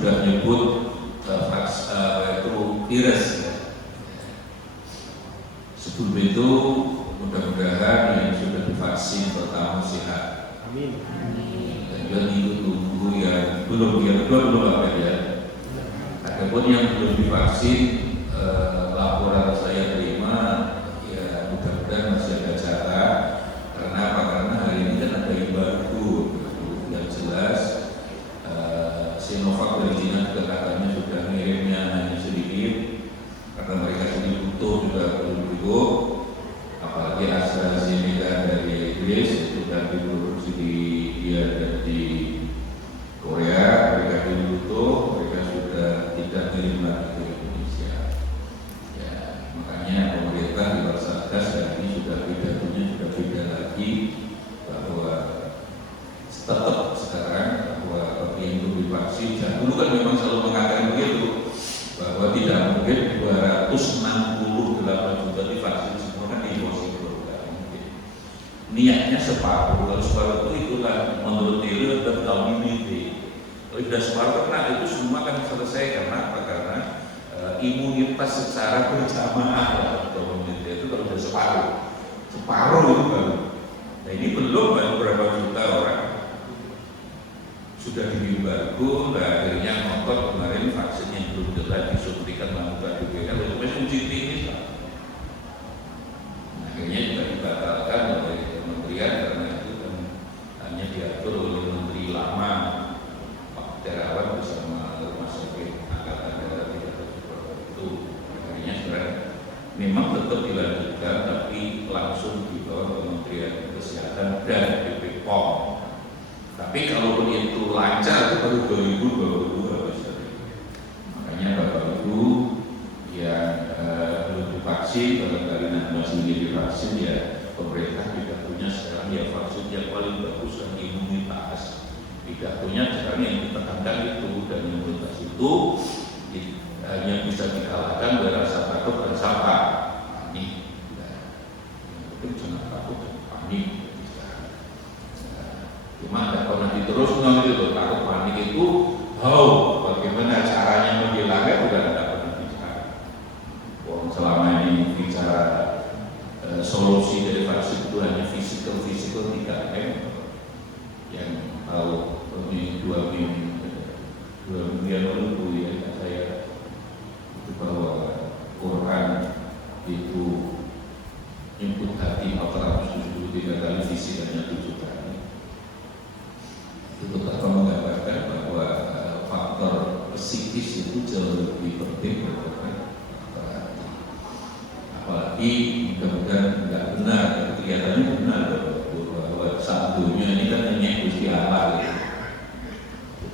sudah nyebut itu virus ya. Sebelum itu mudah-mudahan yang sudah divaksin pertama sehat. Amin. Dan juga tunggu yang belum apa ya. Adapun yang belum divaksin, laporan saya terima ya mudah-mudahan masih ada jatah. Karena apa? Karena hari ini kan ada yang baru yang jelas. Sinovac dari Cina juga katanya sudah ngirimnya hanya sedikit karena mereka sendiri butuh juga belum cukup. Apalagi AstraZeneca dari Inggris sudah diproduksi di Korea, mereka butuh, mereka sudah tidak ngirim lagi ke Indonesia. Ya, makanya pemerintah di luar Satgas dan ini sudah pidatonya sudah beda lagi bahwa tetap sekarang bahwa bagi yang belum divaksin, dan dulu kan memang selalu mengatakan begitu bahwa tidak mungkin 268 juta divaksin semua kan di impossible, tidak mungkin. Niatnya separuh, kalau separuh itu itulah menurut Taylor dan community. Kalau sudah separuh kena itu semua kan selesai. Karena apa? Karena imunitas secara berjamaah community itu kalau sudah separuh itu baru. Nah ini belum baru berapa juta orang sudah diimbargo, akhirnya ngotot kemarin vaksin yang belum jelas disuntikan melakukan DPR untuk uji klinis. Akhirnya juga dibatalkan oleh kementerian karena itu kan hanya diatur oleh menteri lama Pak Terawan bersama rumah sakit angkatan darat tidak seperti itu. Akhirnya sekarang memang tetap dilanjutkan tapi langsung di bawah Kementerian Kesehatan dan BPOM. Tapi kalau itu lancar itu baru 2022 misalnya. Makanya Bapak Ibu yang belum divaksin, barangkali nanti masih divaksin ya pemerintah pidatonya sekarang ya vaksin yang paling bagus dan imunitas. Pidatonya sekarang yang ditekankan itu dan imunitas itu hanya bisa dikalahkan oleh rasa takut dan sabar. Panik, mungkin jangan takut dan panik. Cuma tidak pernah diteruskan itu, takut panik itu, bagaimana caranya menghilangnya udah tidak pernah bicara. Selama ini bicara solusi dari vaksin itu hanya fisikal tidak yang tahu lebih 2 minggu yang lalu ya saya itu bahwa Quran itu input hati 473 kali fisik hanya 7 kali. Itu dapat menggambarkan bahwa faktor psikis itu jauh lebih penting daripada faktor hati. Apalagi mudah-mudahan tidak benar, kelihatannya benar bahwa saat dunia ini kan hanya Gusti Allah.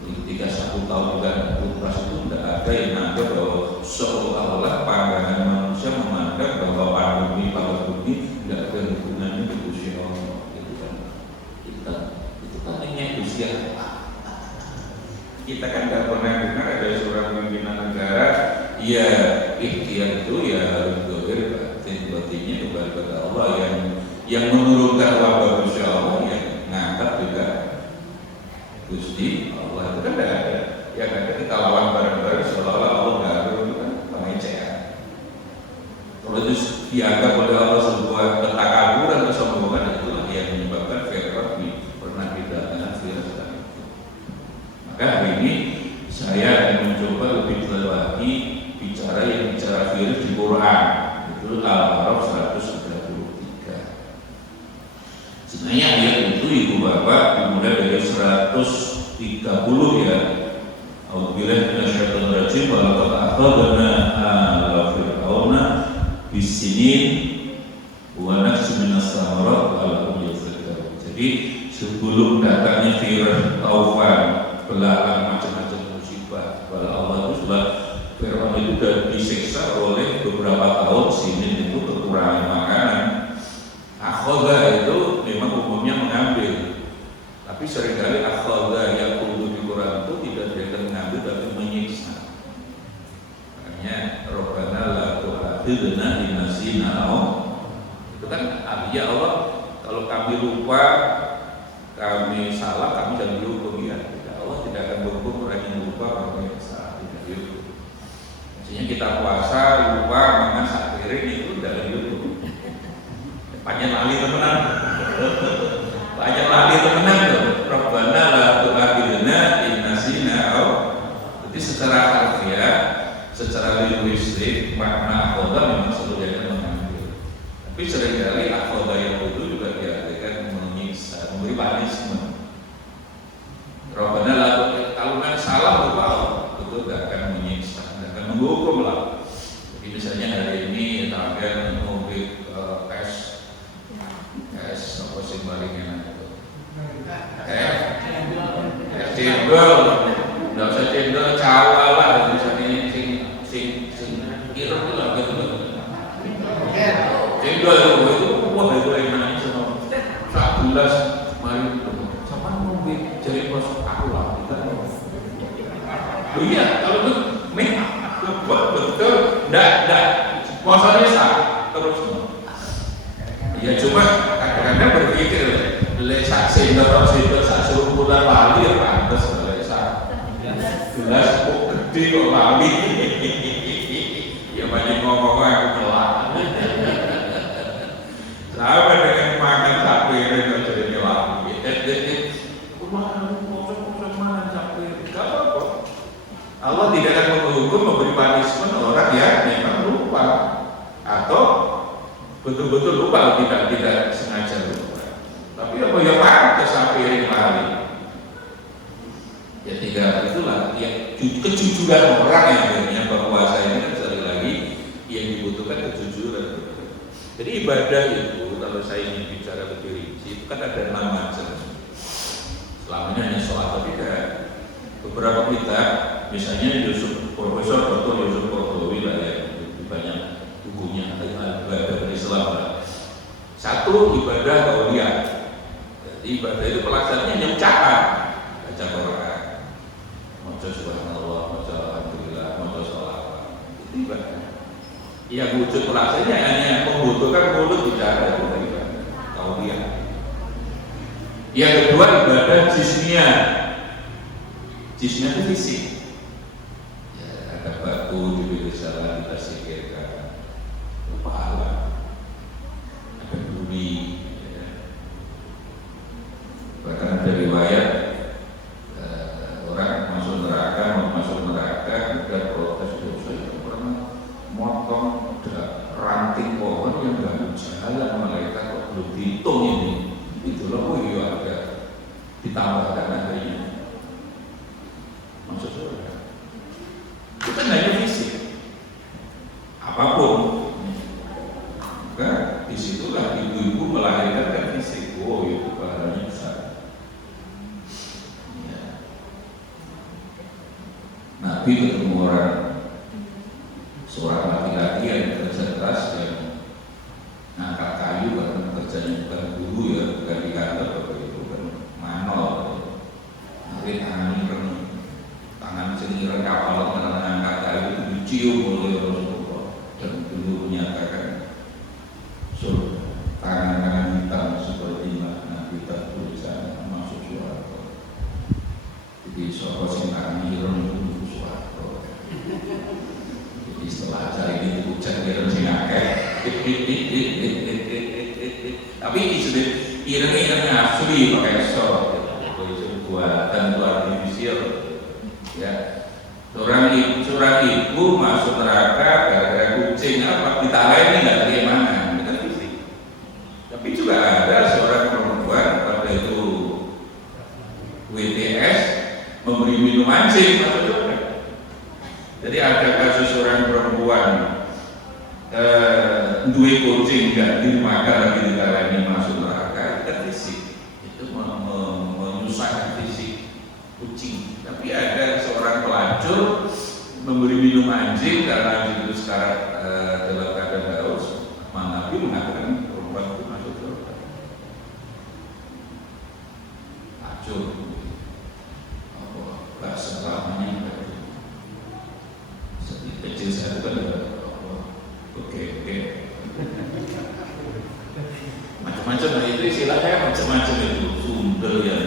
Ketika 1 tahun bukan tuntas itu tidak ada yang menganggap bahwa seolah-olah pandangan manusia memandang bahwa pandemi tidak ada hubungannya dengan Gusti Allah. Kita kan tidak pernah dengar ada seorang pimpinan negara ya ikhtiar itu ya harus dohir batinnya kembali kepada Allah yang menurunkan wabah Gusti Allah yang ngangkat juga Gusti Allah. Itu kan tidak ada yang ada kita lawan bareng-bareng seolah-olah Allah tidak ada, itu kan pengecehan. Kalau itu dianggap oleh Allah sebuah ketakaburan atau kesombongan, itulah yang menyebabkan virus pernah didatangkan virus tadi. Maka hari ini saya akan mencoba lebih jauh lagi bicara virus di Quran. Itu Al-Araf 133. Sebenarnya ayat itu Ibu Bapak dimulai dari 130 ya. A'udzubillahi minasyaitonir rajim wa laqad akhadna ala fir'auna bis-sinin wa naqsin minas samarat la'allahum yadhakkarun. Jadi sebelum datangnya virus taufan, belahan macam-macam musibah, pada Allah itu sudah Fir'aun itu sudah disiksa oleh beberapa tahun. Sinin itu kekurangan makanan. Akhoda itu memang umumnya mengambil, tapi seringkali akhoda yang kudu di Quran itu tidak dia mengambil tapi menyiksa. Makanya Rabbana la tu'akhidna in nasina aw, itu kan ya Allah, kalau kami lupa, kami salah, kami jangan dihukum ya. Allah tidak akan berhukum orang yang lupa, orang yang cendol, nggak usah cendol, cawa lah, misalnya sing ireng itu lah gitu. Cendol itu, wah itu yang mana sama 11 mari sama ngombe jadi bos aku lah kita. Iya, kalau itu betul, enggak puasanya sah terus. Ya cuma kadang-kadang berpikir lesak sendok sak suruh putar lali ya pantas lesak gelas kok gede kok lali. Ya banyak ngomong aku kelak. Sama dengan makan sapi itu jadi lali. Mana sapi? Gak apa-apa. Allah tidak akan menghukum memberi punishment orang yang memang lupa atau betul-betul lupa, tidak sengaja lupa. Tapi apa ya pantas sampai piring lari. Ya tiga itulah yang kejujuran orang yang akhirnya berpuasa ini kan sekali lagi yang dibutuhkan kejujuran. Jadi ibadah itu kalau saya ingin bicara lebih rinci itu kan ada 6 macam. Selamanya hanya sholat atau tidak. Beberapa kitab, misalnya Profesor Dr. Yusuf Qaradawi lah ya, banyak bukunya ibadah Islam lah. Satu ibadah qauliyah. Jadi ibadah itu pelaksanaannya hanya ucapan, baca Quran, maca subhanallah, maca alhamdulillah, maca sholawat. Itu ibadah. Yang wujud pelaksanaannya hanya membutuhkan mulut bicara, itu ibadah qauliyah. Yang kedua ibadah jismiyah. Jismiyah itu fisik. Ya, ada batu di pinggir jalan kita singkirkan, pahala, ada bumi. Ya. Bahkan ada riwayat orang masuk neraka kita protes saya pernah motong ranting pohon yang ganggu jalan malaikat kok belum dihitung ini. Itulah ada ditambahkan adanya. Maksud surga itu kan hanya fisik apapun, maka disitulah ibu-ibu melahirkan kan fisik. Oh itu pahalanya besar ya. Nabi ketemu seorang laki-laki yang bekerja keras yang ngangkat kayu karena kerjanya bukan guru ya, bukan di kantor itu kan manol nanti tangan seni kapal karena angkat kayu itu dicium oleh Rasulullah dan beliau menyatakan tangan-tangan hitam seperti Nabi tak tulisan masuk surga. Jadi soal sing tangan hitam itu surga. Jadi setelah acara ini diucap hitam sing akeh. Tapi ireng-ireng asli pakai sok. Itu buatan artifisial. Ya, seorang ibu masuk neraka gara-gara kucing apa ditaleni nggak terima itu kan fisik. Tapi juga ada seorang perempuan pada itu WTS memberi minum anjing masuk surga. Jadi ada kasus seorang perempuan dua kucing nggak dimakan lagi ditaleni masuk neraka itu kan fisik. Itu menyusahkan fisik kucing. Tapi ada seorang pelacur memberi minum anjing karena anjing itu sekarang dalam keadaan haus. Nabi mengatakan perempuan itu masuk surga. Pelacur, nggak selamanya. Sedikit kecil saya itu kan oke. Macam-macam itu istilahnya macam-macam itu sumber yang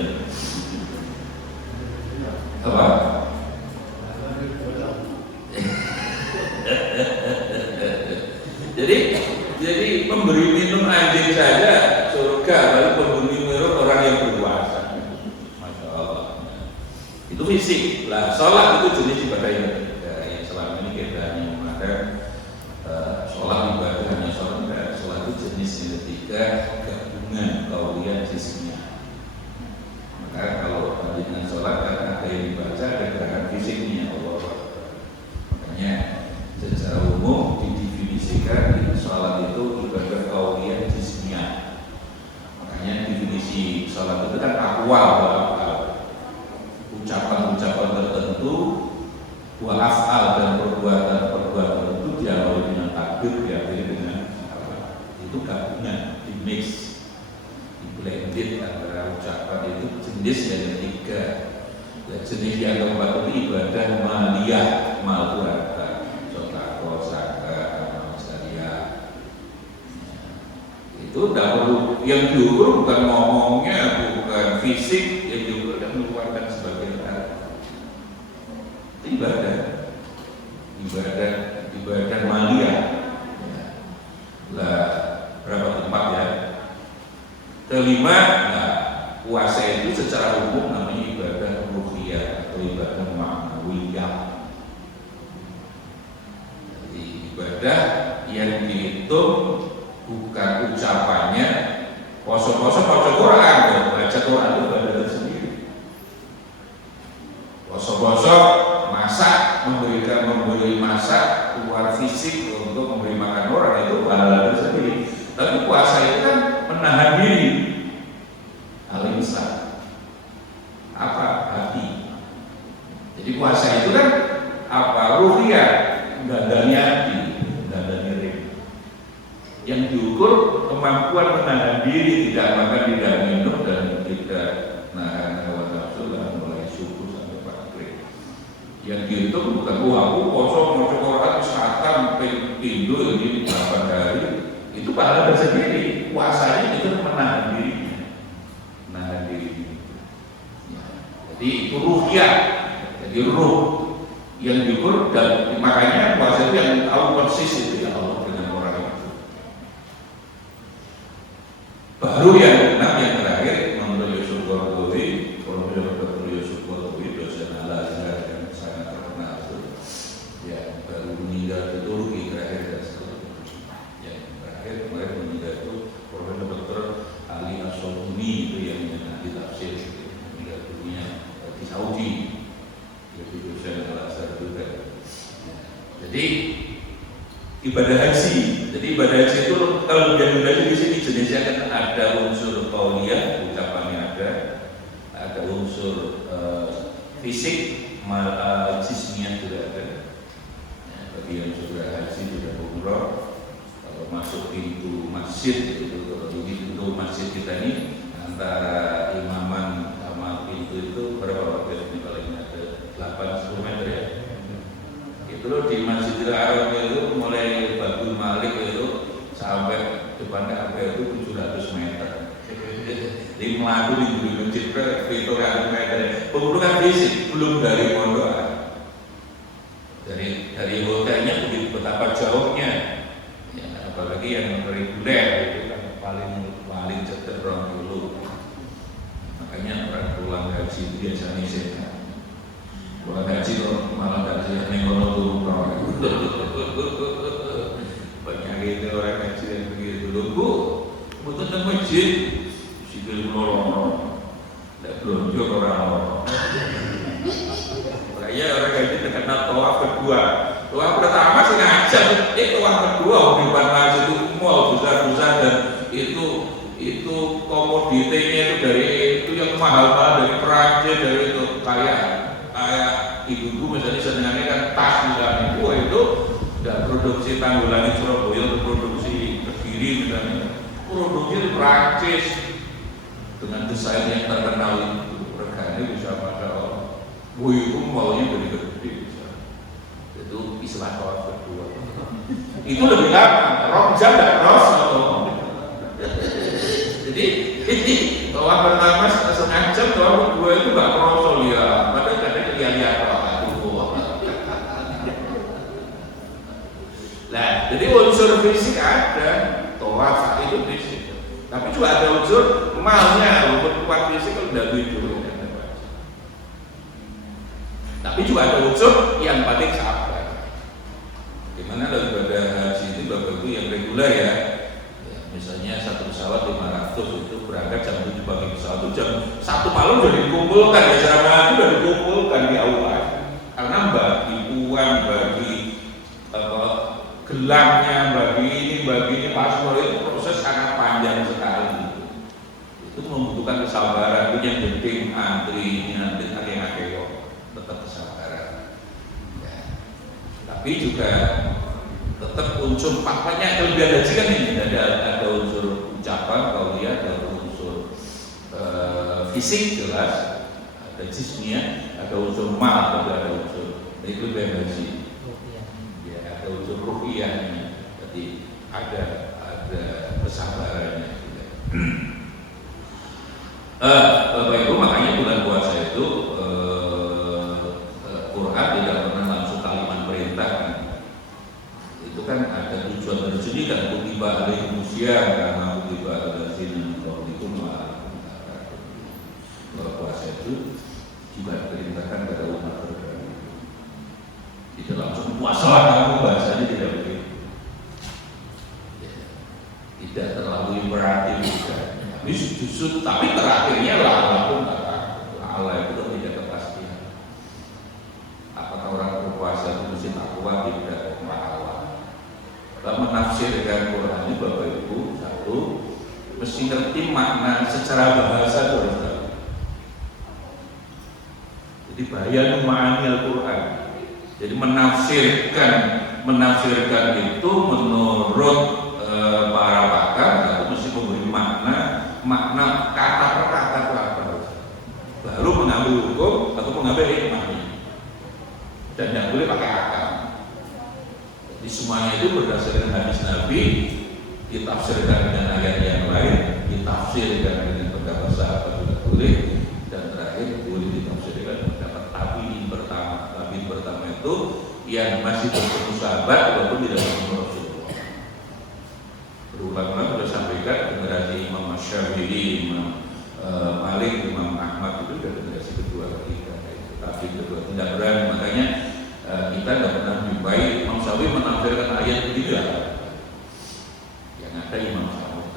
apa? Jadi memberi minum anjing saja surga, lalu memberi minum orang yang berpuasa. Masya Allah. Itu fisik. Lah, sholat itu jenis ibadah yang selama ini kita hanya memandang sholat ibadah hanya sholat enggak. Sholat itu jenis yang ketiga gabungan qauliyah jismiyah. Maka kalau dengan sholat kan ada yang dibaca ada gerakan fisiknya Allah. Makanya secara umum didefinisikan sholat itu ibadah qauliyah jismiyah. Makanya definisi sholat itu kan akwal, wa af'al dan perbuatan itu diawali dengan takbir, diakhiri dengan apa? Itu gabungan, di mix, di blended antara ucapan itu jenis yang ketiga. Ya, jenis yang keempat itu ibadah maliyah, mal itu harta, sedekah, zakat, amal syariah. Itu tidak perlu, yang diukur bukan ngomongnya, bukan fisik, yang diukur dan mengeluarkan sebagian harta. Itu ibadah maliyah. Lah berapa tempat ya? Kelima, nah, puasa itu secara umum namanya ibadah ruhiyah atau ibadah ma'nawiyah. Jadi ibadah yang dihitung bukan ucapannya, poso-poso baca Quran, baca Quran itu ibadah tersendiri. Poso-poso masak, memberi masak keluar fisik untuk memberi makan orang itu pahala tersendiri. Tapi puasa itu kan menahan diri, al-insan, apa hati. Jadi puasa itu kan apa ruhiyah, dandani hati, dandani ring. Yang diukur kemampuan menahan diri, tidak makan, tidak minum, dan tidak nahan hawa nafsu dan mulai subuh sampai maghrib. Yang dihitung bukan aku poso mau Quran khatam pindu ini 8 hari, itu pahala tersendiri. Puasanya itu menahan dirinya, menahan diri. Ya. Jadi itu ruhiyah, jadi ruh yang diukur, dan makanya puasa itu yang tahu persis itu ya Allah dengan orang itu. Baru yang keenam, yang terakhir, menurut Yusuf Qaradawi, kalau Dr. Yusuf Qaradawi, dosen Al-Azhar yang sangat terkenal itu, ya baru meninggal di Turki terakhir dan seterusnya. Yang terakhir kemarin meninggal itu Profesor Dr. Ali As-Sultani, itu yang menjadi tafsir, meninggal dunia di Saudi, jadi dosen Al-Azhar juga. Jadi ibadah haji. Jadi ibadah haji itu kalau yang haji di sini jenisnya kan ada unsur qauliyah, ucapannya ada unsur fisik, jismiyah juga ada. Nah, bagi yang sudah haji sudah umroh, kalau masuk pintu masjid itu, pintu masjid kita ini antara imaman sama pintu itu berapa waktu ini paling ada 8-10 meter ya. Itu di Masjidil Haram itu mulai Babul Malik itu sampai depan Ka'bah itu 700 meter. Di melaku di masjid itu 100 meter. Pengurukan fisik belum dari pondokan. Dari hotelnya begitu betapa jauhnya. Ya, apalagi yang reguler itu kan paling cenderung dulu. Makanya orang pulang haji itu biasanya sehat. Bukan haji malah haji yang ngono turun. Banyak itu orang haji yang begitu dulu. Bu, bukan tentang masjid, sikil nolong, tidak belanja orang. Makanya orang haji terkenal tawaf kedua. Tawaf pertama sengaja, tawaf kedua di depan masjid itu mall besar-besar, dan itu komoditinya itu dari itu yang mahal-mahal dari Perancis, dari itu kayak ibu-ibu misalnya senangnya kan tas misalnya, itu tidak produksi Tanggulangi Surabaya untuk produksi Kediri misalnya, produksi di Perancis dengan desain yang terkenal itu, reganya bisa pada itu maunya dari gede, itu istilah tawaf kedua. Itu lebih lama, Rojam dan Rasul. Jadi tawaf pertama setengah jam, tawaf kedua itu nggak Rasul ya, padahal kadang lihat Nah, jadi unsur fisik ada, tawaf itu fisik. Tapi juga ada unsur malnya, untuk kuat fisik kalau tidak hidup. Tapi juga ada unsur yang paling sabar. Gimana kalau ibadah haji itu bapak ibu yang reguler ya? Misalnya satu pesawat 500 itu berangkat jam 7 pagi, pesawat itu jam 1 malam sudah dikumpulkan ya, sama itu sudah dikumpulkan di awal. Karena bagi uang, bagi gelangnya, bagi ini paspor itu proses sangat panjang sekali. Itu membutuhkan kesabaran. Itu yang penting antri ini nanti kok tetap kesabaran. Ya. Tapi juga tetap unsur faktornya kelebihan haji kan ini ada unsur ucapan, kauliah, ada unsur fisik jelas, ada jismiyah, ada unsur mal, ada unsur itu kelebihan haji. Ya, ada unsur ruhiyahnya, jadi ada kesabarannya. Bapak Ibu, makanya bulan puasa itu Quran tidak pernah langsung kalimat perintah kan. Itu kan ada tujuan tersendiri kan, kutiba alaikum syiyam karena kutiba alaikum itu bahwa puasa itu juga diperintahkan pada umat beragama. Tidak langsung puasa kamu, bahasanya tidak begitu. Tidak terlalu imperatif juga. Tapi terakhirnya lalu Allah itu tidak kepastian. Apakah orang berpuasa itu mesti takwa tidak pahala? Kalau menafsirkan Quran ini Bapak Ibu, satu mesti ngerti makna secara bahasa terus. Jadi bayan ma'ani Al-Quran. Jadi menafsirkan itu menurut para pakar itu mesti memberi makna kata per kata itu apa, baru mengambil hukum atau mengambil hikmahnya, dan tidak boleh pakai akal. Jadi semuanya itu berdasarkan hadis Nabi, ditafsirkan dengan ayat yang lain, ditafsirkan dengan pendapat sahabat tidak boleh, dan terakhir boleh ditafsirkan pendapat tabi'in pertama. Tabi'in pertama itu yang masih bertemu sahabat walaupun tidak bertemu Rasulullah. Berulang-ulang sudah sampaikan generasi Imam Syafi'i, Imam Malik, Imam Ahmad itu sudah generasi kedua ketiga. Tapi kedua tidak berani, makanya kita tidak pernah menjumpai Imam Syafi'i menafsirkan ayat begitu ya. Yang ada Imam Syafi'i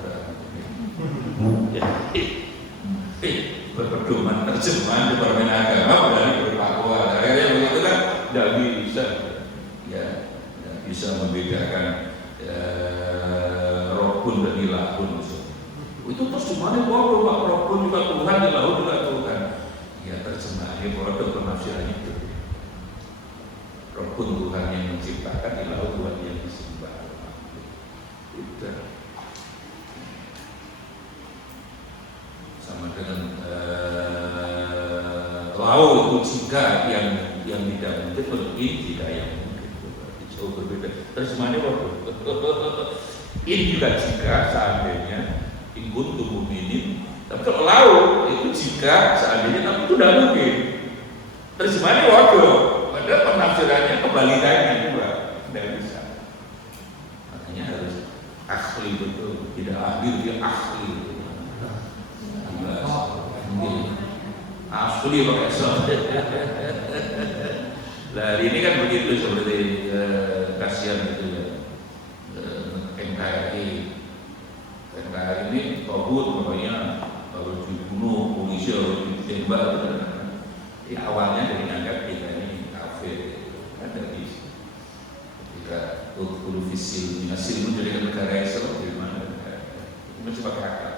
berpedoman terjemahan di bermain agama berani bertakwa. Akhirnya begitu kan tidak bisa, ya, tidak bisa membedakan Robun dan ilahun. Itu terjemahannya bodoh, Pak. Robun juga Tuhan, ilahun juga Tuhan. Ya terjemahannya bodoh, penafsirannya itu. Robun Tuhan yang menciptakan, ilahun Tuhan yang disembah. Udah. Sama dengan laut itu jika yang tidak mungkin berarti jika yang mungkin berarti jauh berbeda. Terjemahannya bodoh. Ini juga jika seandainya ingkun tubuh ini, tapi kalau laut itu jika seandainya, tapi itu tidak mungkin. Terjemahannya waduh, padahal penafsirannya kebalikannya juga tidak bisa. Makanya harus ahli betul, tidak ahli dia ahli. Asli pakai soal. Nah ini kan begitu seperti kasihan gitu ya. NKRI ini kabut makanya baru dibunuh polisi, baru ditembak. Jadi awalnya dari anggap kita ini kafir, ada di ketika ukul fisil hasil menjadi negara Islam dari mana mencoba kakak.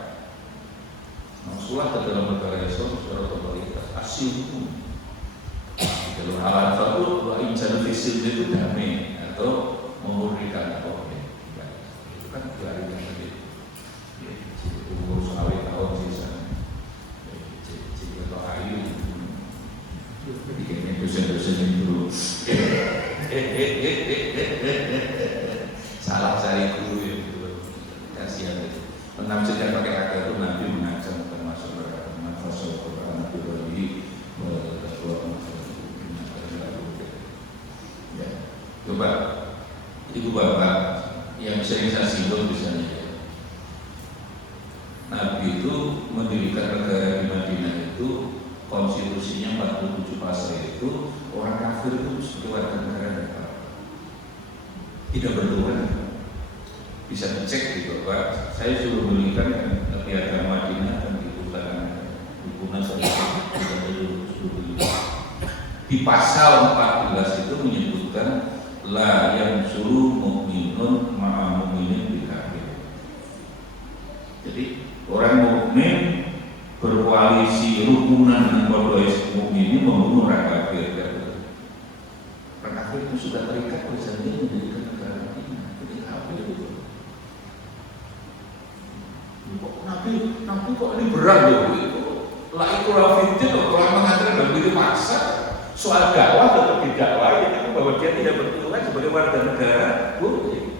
Masuklah ke dalam negara Islam secara totalitas asil hukum. Kalau halal fakut, wa insan fisil itu damai atau memurnikan apa? Kan dari tadi umur sekali tahun sisa atau ayu jadi kayaknya dosen-dosen itu salah cari guru ya kasihan itu menafsirkan pakai akal itu Nabi mengancam termasuk nafas Quran Nabi bagi ya coba ibu bapak yang sering saya singgung misalnya, Nabi itu mendirikan negara di Madinah itu konstitusinya 47 pasal itu orang kafir itu sebagai warga negara tidak bertuhan. Bisa dicek di Bapak. Saya suruh belikan piagam Madinah dan dibutuhkan hubungan sama di pasal 14 itu menyebutkan la yang suruh mukminun ma'a mukminin bil kafir. Jadi orang mukmin berkoalisi rukunan dengan kaum mukminin membunuh orang kafir. Orang kafir itu sudah terikat perjanjian mendirikan negara Madinah. Jadi kafir itu. Nabi kok ini berat loh itu. Lah itu rafidin loh, kalau mengatakan begitu paksa soal dakwah atau tidak lain, itu bahwa dia tidak bertuhan sebagai warga negara boleh.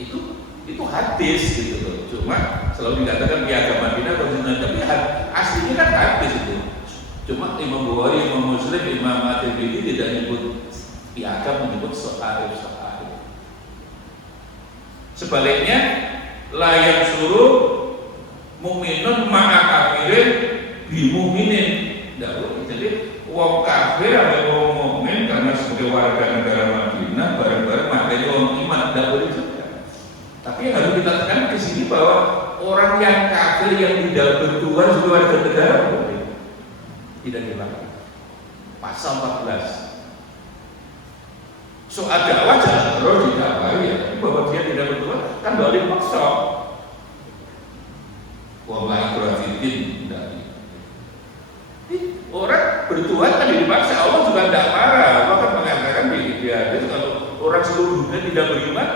Itu hadis gitu loh. Cuma selalu dikatakan piagam Madinah atau Madinah, tapi aslinya kan hadis itu. Cuma Imam Bukhari, Imam Muslim, Imam At-Tirmidzi tidak menyebut piagam, menyebut soal. Sebaliknya, layak suruh mukminun ma'a kafirin bi mukminin. Jadi wong kafir atau wong mukmin karena sebagai warga negara Madinah bareng-bareng materi wong iman tidak boleh juga. Tapi yang harus kita tekan di sini bahwa orang yang kafir yang tidak bertuhan sebagai warga negara boleh, tidak dilarang. Pasal 14. Soal dakwah jangan terus didakwahi ya, bahwa dia tidak bertuhan kan balik maksa. Wallahi kurafidin dari orang bertuhan kan dipaksa, Allah juga tidak marah. Allah kan mengatakan di hadis kalau orang seluruh dunia tidak beriman,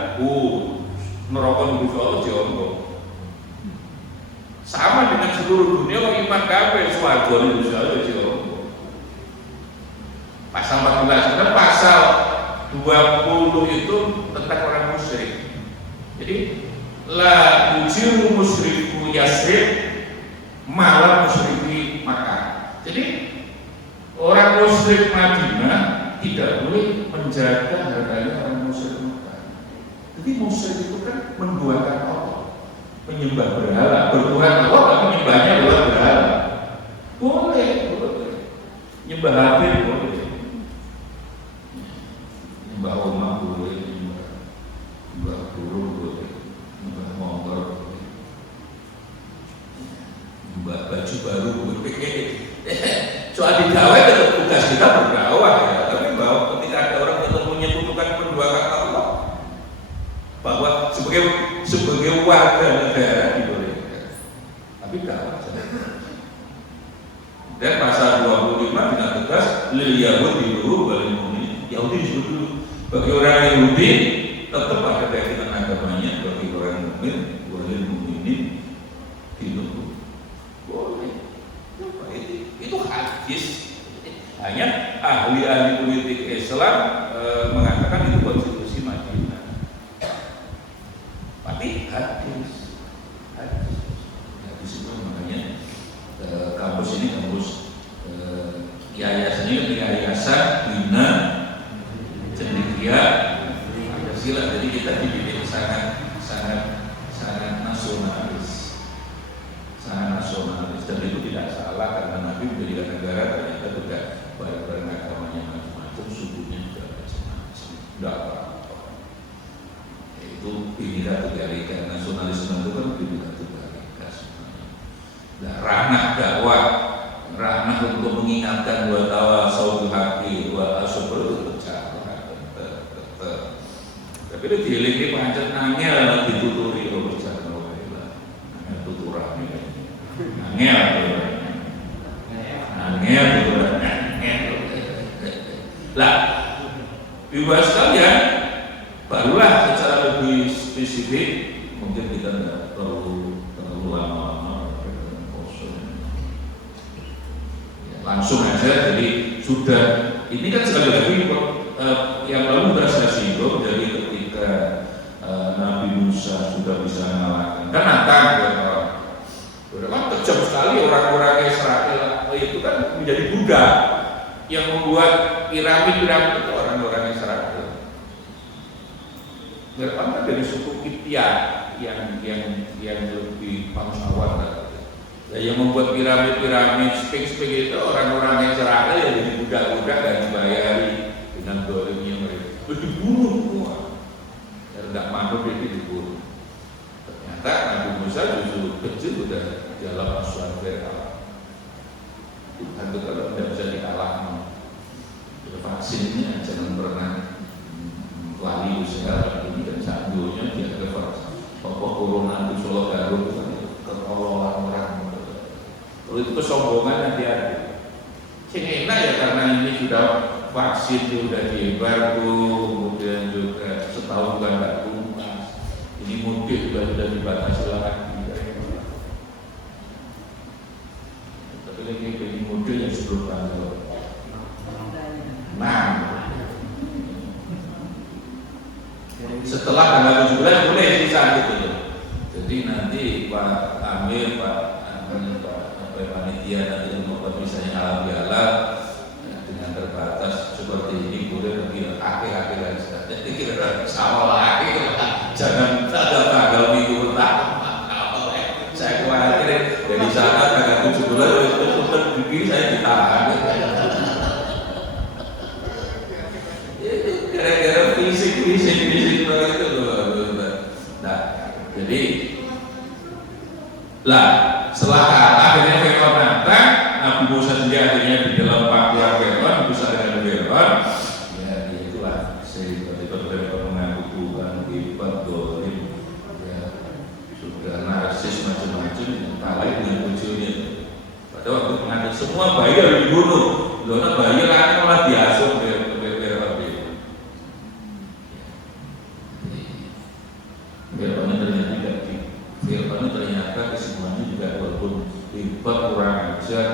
neraka nunggu Allah jauh. Sama dengan seluruh dunia orang iman kafir swarga nunggu Allah jauh. Pasal 14 dan pasal 20 itu tentang orang musyrik. Jadi la ujiru musyriku Yasrib malam musyriki Makkah. Jadi orang musyrik Madinah tidak boleh menjaga hartanya orang musyrik Makkah. Jadi musyrik itu kan menduakan Allah, menyembah berhala, bertuhan Allah tapi menyembahnya adalah berhala. Boleh. Nyembah habib boleh. Nyembah omah boleh, nyembah burung boleh, nyembah motor boleh, nyembah baju baru boleh. Soal didakwah itu tugas kita berdakwah ya. Tapi bahwa ketika ada orang yang menyebutkan menduakan Allah, bahwa sebagai warga negara dibolehkan. Tapi dakwah saja. Dan pasal 25 dengan tegas lil yahudi dulu balik mu'min. Yahudi disebut dulu. Bagi orang Yahudi tetap ada keyakinan agamanya, bagi orang mukmin boleh mukminin hidup boleh. Itu hadis. Hanya ahli-ahli politik Islam mengatakan itu konstitusi Madinah. Tapi hadis itu makanya kampus ini kampus yayasannya yayasan bina cendekia Pancasila. Jadi kita dididik sangat nasionalis, dan itu tidak salah karena Nabi mendirikan negara ternyata juga bareng-bareng agamanya macam-macam, sukunya juga macam-macam, tidak apa-apa. Itu bineka tunggal ika, nasionalisme itu kan bineka tunggal ika sebenarnya. Nah, ranah dakwah, ranah untuk mengingatkan wa tawasau bil haqqi wa asabr itu pecah. Tapi itu dieling pancet nangel dituturi oleh jangan wae lah. Nangel tuturane. Nangel tuturane. Lah, ibu sekalian, barulah secara lebih spesifik mungkin kita tidak terlalu lama-lama langsung aja. Jadi sudah ini kan sekali lagi yang lalu sudah saya singgung dari ketika Nabi Musa sudah bisa mengalahkan kan Natan kan kejam sekali orang-orang Israel itu kan menjadi budak yang membuat piramid itu orang-orang Israel. Berapa dari suku Kiptia yang lebih bangsawan ya, yang membuat piramid Sphinx itu orang-orang Israel yang jadi budak-budak dan dibayari dengan dolimnya mereka. Terus dibunuh semua. Dan tidak mampu jadi dibunuh. Ternyata Nabi Musa justru kecil sudah dalam asuhan Fir'aun. Tuhan itu kalau tidak bisa dikalahkan. Vaksinnya jangan pernah lari usaha ini dan sandunya dia ke vaksin. Pokok corona itu Solo Garut ketololan orang. Kalau itu kesombongan nanti ada. Sing enak enak ya karena ini sudah vaksin, sudah diembargo, kemudian juga setahun bukan nggak tuntas. Ini mudik juga sudah dibatasi lagi. Tapi lagi ini mudik yang sebelum tanggal 6. Setelah tanggal 17 boleh di saat itu. Jadi nanti Pak Amir, Pak panitia nanti membuat misalnya halal dengan terbatas seperti ini boleh lebih akhir-akhir dan jadi kira sama lagi jangan ada tanggal minggu pertama. Saya khawatir dari sana tanggal 17 itu begini saya ditahan. Gara-gara fisik itu loh. Nah, jadi lah setelah akhirnya Fir'aun datang, Nabi Musa sendiri akhirnya di dalam pangkuan Fir'aun, bisa dengan Fir'aun. Ya itulah seperti Fir'aun mengaku Tuhan, hebat, dolim, ya sudah narsis macam-macam, tak lain dengan tujuannya. Pada waktu mengaku semua bayi harus dibunuh, karena bayi laki malah diasuh Fir'aun. Fir'aun ternyata kesemuanya juga walaupun hebat kurang ajar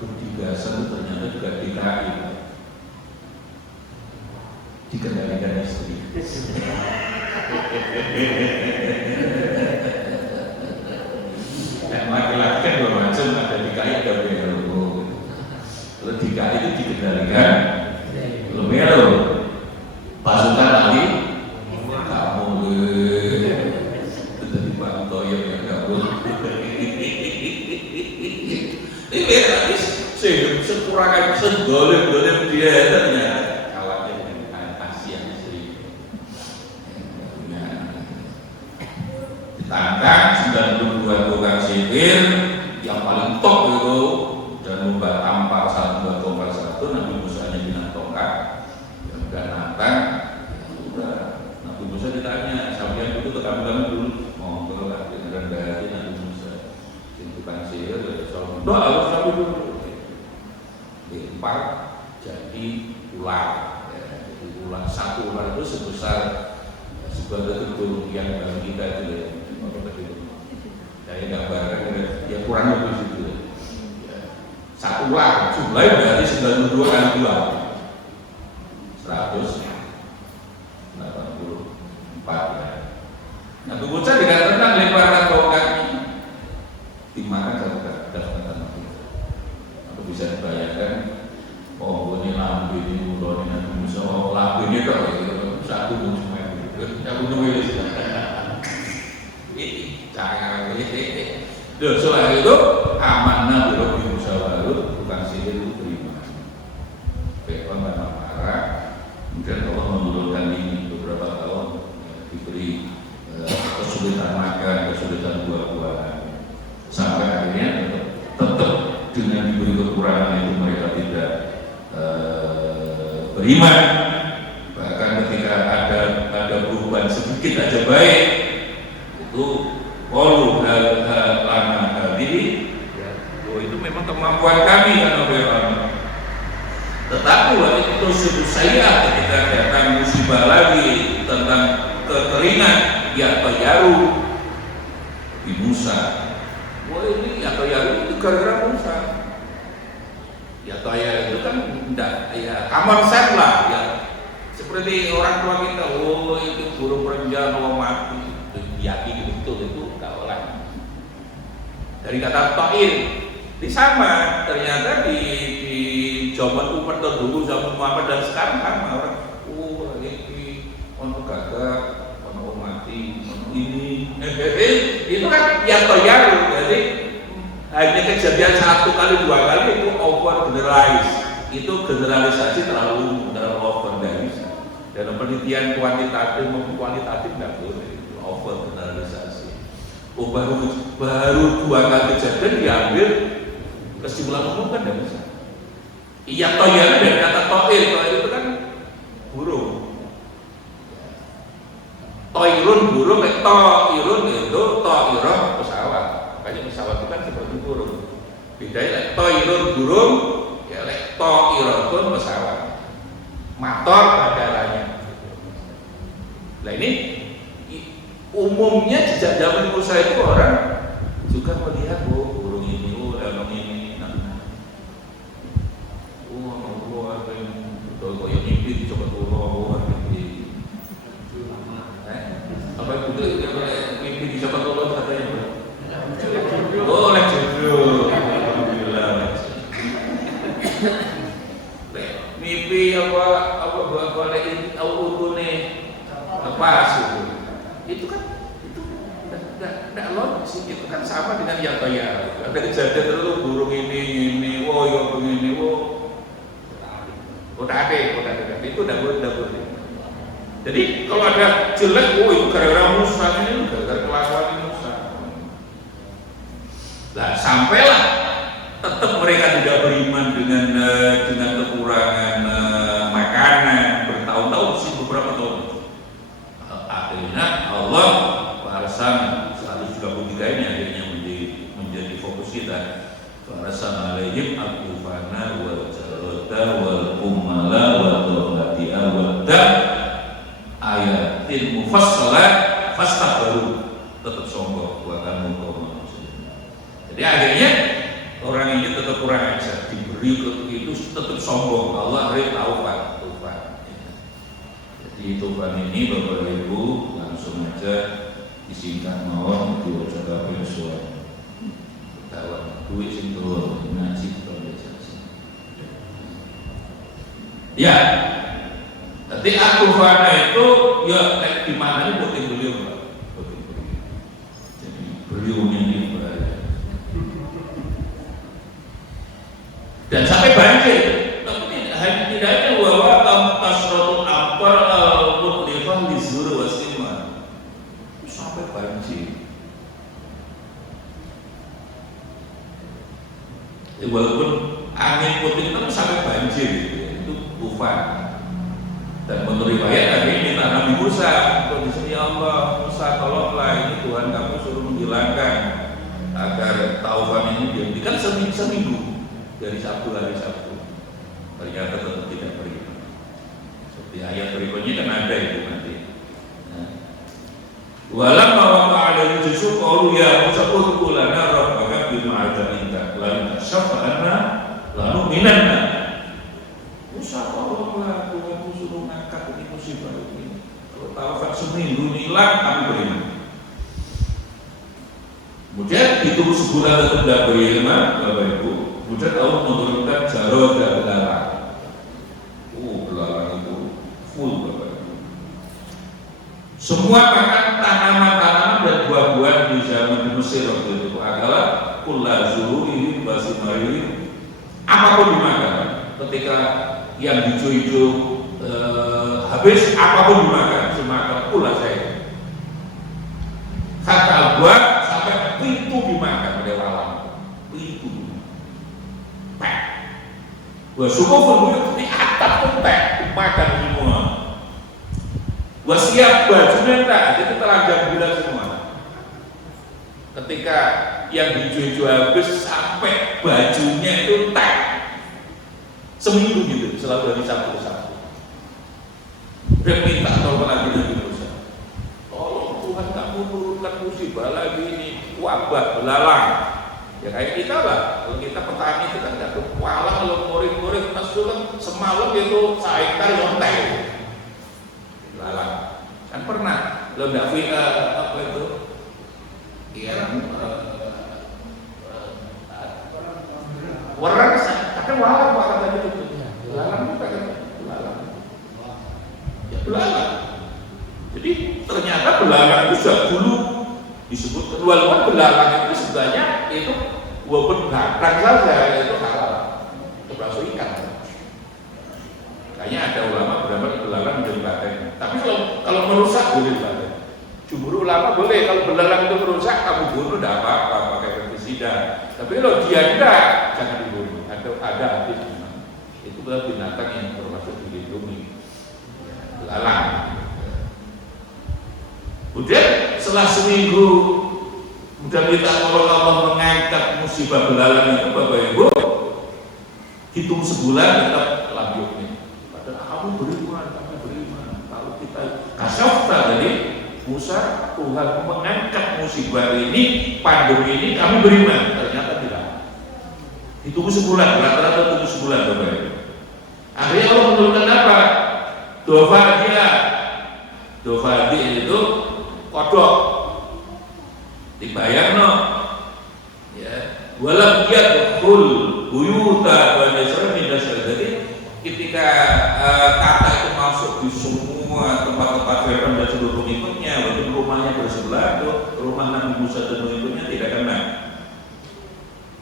berdigasan ternyata juga DKI dikendalikan istri. Laki-laki kan dua macam, ada DKI ada BLO. Kalau DKI itu dikendalikan BLO pasukan lagi kamu sekurangan sedolim dia ternyata kawannya dengan Asia istri ditangkap 92 tukang sipir yang paling top itu dan lomba tampar satu Nabi Musa hanya bilang tongkat yang udah nantang Nabi Musa ditanya sampai itu kami dulu ngobrol lah dengan dari Nabi Musa tukang sihir soal harus tapi dulu diempar jadi ular ya, jadi ular satu ular itu sebesar sebagai gedung yang dalam kita itu ya saya gambarkan ya kurang lebih situ ya. Satu ular jumlahnya berarti 92 kali 2 184 ya. Nah Musa dengan tenang lemparkan tongkatnya dimakan satu kata aku bisa dibayangkan oh ini lambe ini mulai Nabi Musa oh lambe ini kok satu semua aku nulis ini cara ini soal itu amanah Nabi Musa lalu bukan sihir itu beriman Fir'aun marah kemudian Allah menurunkan ini beberapa tahun diberi kesulitan makan, kesulitan buah-buahan sampai akhirnya tetap dengan diberi kekurangan itu mereka tidak beriman. Bahkan ketika ada perubahan sedikit aja baik itu walu lana hadiri oh itu memang kemampuan kami kan tetapi waktu itu saya ketika datang musibah lagi tentang kekeringan ya bayaru di Musa wah ini ya bayaru itu gara-gara Musa ya kaya itu kan enggak ya common sense lah ya seperti orang tua kita oh itu burung perenjana mau mati yakin betul itu enggak olah dari kata ta'ir di sama ternyata di zaman umat terdahulu zaman Muhammad dan sekarang sama orang oh ini untuk gagak untuk mati ini itu kan yang terjadi jadi hanya kejadian 1 kali 2 kali itu over generalize itu generalisasi terlalu over dalam penelitian kuantitatif maupun kualitatif nggak boleh over generalisasi baru 2 kali kejadian diambil kesimpulan umum kan tidak bisa iya toyar dari kata toir itu kan burung toirun burung toirun itu toirun pesawat makanya pesawat itu kan seperti burung bedanya toirun burung ya To'iratun pesawat, motor bandaranya. Nah ini umumnya sejak zaman Musa itu orang juga melihat burung ini, danau ini, apa yang kayak mimpi dicoba turun, apa itu mimpi dicoba turun katanya, oleh jodoh, alhamdulillah. Mimpi apa balik utune lepas itu kan itu tidak logis, itu kan sama dengan yang kayak ada kejadian itu burung ini, yo begini, udah ada, itu udah boleh. Jadi kalau ada jelek, itu gara-gara Musa ini, gara-gara kelakuan Musa. Nah sampailah tetap mereka tidak beriman dengan kekurangan makanan bertahun-tahun sih, beberapa tahun. Akhirnya Allah balasan selalu juga bukti ini akhirnya menjadi fokus kita. Balasan alaihim al-tufana wal jarada wal kumala wal dawati'a wal dam ayatin mufassalat fastakbaru, tetap sombong bukan mungkau. Jadi akhirnya orang ini tetap kurang ajar, diberi itu tetap sombong. Allah beri taufan. Jadi taufan ini Bapak Ibu langsung aja disingkat mawon diwaca kabeh suara. Tawa duit sing turun ngaji biasa. Ya. Jadi taufan itu ya di mana ini bukan beliau Pak. Jadi beliau ini dan sampai banjir, tapi tidak hanya bahwa kasratul amtar al-mutlifah lizur wasimah, sampai banjir. Walaupun angin puting itu sampai banjir, itu tufan. Dan menurut riwayat tadi minta Nabi Musa, kondisi ya Allah, Musa tolonglah ini Tuhan kamu suruh menghilangkan agar taufan ini dihentikan seminggu. Dari Sabtu hari Sabtu, ternyata tetap tidak beriman. Seperti ayat berikutnya kan ada itu nanti. Walam mawaka ada justru qalu ya Musa ud'u lana rabbaka bima a'taita lalu tasyafa'ana lalu minanna. Musa tolonglah Tuhanku suruh ngangkat ini musibah ini. Kalau taufan seminggu hilang kami beriman. Kemudian itu sebulan tetap tidak beriman, Bapak Ibu. Kemudian Allah menurunkan jaroda belalang. Belalang itu full Bapak Ibu. Semua makan tanaman-tanaman dan buah-buahan di zaman di Mesir waktu itu adalah kulla zuruhi basimari, apapun dimakan. Ketika yang hijau-hijau habis, apapun dimakan, dimakan kulla saya. Kata buah sampai pintu dimakan oleh lalang. Pintu. Gua suku pun di atap pun makan semua. Gua siap bajunya tak, itu telanjang bulan semua. Ketika yang hijau-hijau habis sampai bajunya itu tak seminggu gitu, selalu dari Sabtu ke Sabtu. Dia minta tolong lagi Nabi Musa. Tolong Tuhan kamu turunkan musibah lagi ini, wabah belalang. Ya kayak kita lah, kalau kita petani kita nggak berkualang, kalau murid-murid nasulah semalam itu seektar yontek, lalang. Kan pernah, lo nggak apa itu, iya, warang, tapi walang tadi itu, lalang itu kan lalang, ya belalang. Jadi ternyata belalang itu sudah dulu disebut walaupun belalang itu sebenarnya itu walaupun batang saja itu halal termasuk ikan. Kayaknya ada ulama berpendapat belalang menjadi batang. Tapi kalau merusak boleh batang. Jumhur ulama boleh, kalau belalang itu merusak kamu bunuh tidak apa-apa pakai pestisida. Tapi kalau dia tidak jangan dibunuh. Ada hadis itu adalah binatang yang termasuk dilindungi. Belalang. Kemudian setelah seminggu kemudian kita tolong Allah mengangkat musibah belalang itu Bapak Ibu, hitung sebulan tetap lanjut nih. Padahal kamu beriman, kalau kita kasyafta tadi Musa, Tuhan mengangkat musibah ini, pandemi ini, kami beriman. Ternyata tidak. Ditunggu sebulan, rata-rata tunggu sebulan Bapak Ibu. Akhirnya Allah menurunkan apa? Dofadi itu kodok. Dibayar no. Ya, walam yadkhul buyuta wa yasrami dasar. Jadi ketika kata itu masuk di semua tempat-tempat Fir'aun dan seluruh pengikutnya, walaupun rumahnya bersebelah, rumah Nabi Musa dan pengikutnya tidak kena.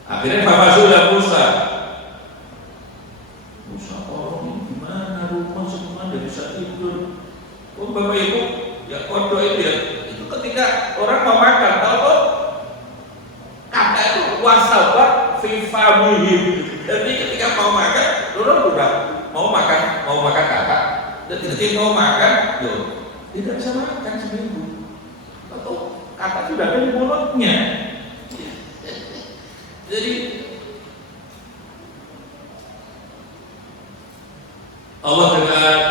Akhirnya Bapak sudah Musa, oh ini gimana rumah semua dari saat tidur. Oh Bapak Ibu, ya kodok itu ya, itu ketika orang mau makan, tahu kata itu wasabah fi famihim. Jadi ketika mau makan, orang udah mau makan kakak. Dan ketika mau makan, tidak bisa makan seminggu. Atau kakak sudah ada di mulutnya. Jadi Allah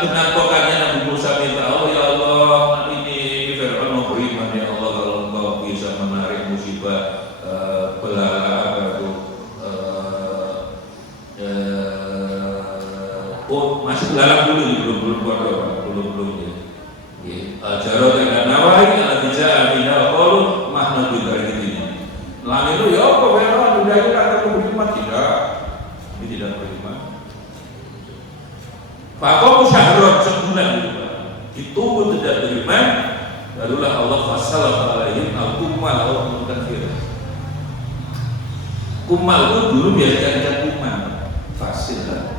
dengan kokannya Nabi Musa minta Allah, ya Allah, ini Fir'aun mau beriman ya Allah, kalau engkau bisa menarik musibah belala masih belalang dulu belum ya. Jarod dan Nawawi ala bija amina qalu mahna bidzalika. Lalu itu ya apa Fir'aun udah itu kata beriman tidak. Ini tidak beriman. Fakomu syahrun sebulan ditunggu tidak beriman, barulah Allah fasalah alaihim al-kummal, Allah menurunkan virus. Kummal itu dulu biasanya kuman, fasil lah,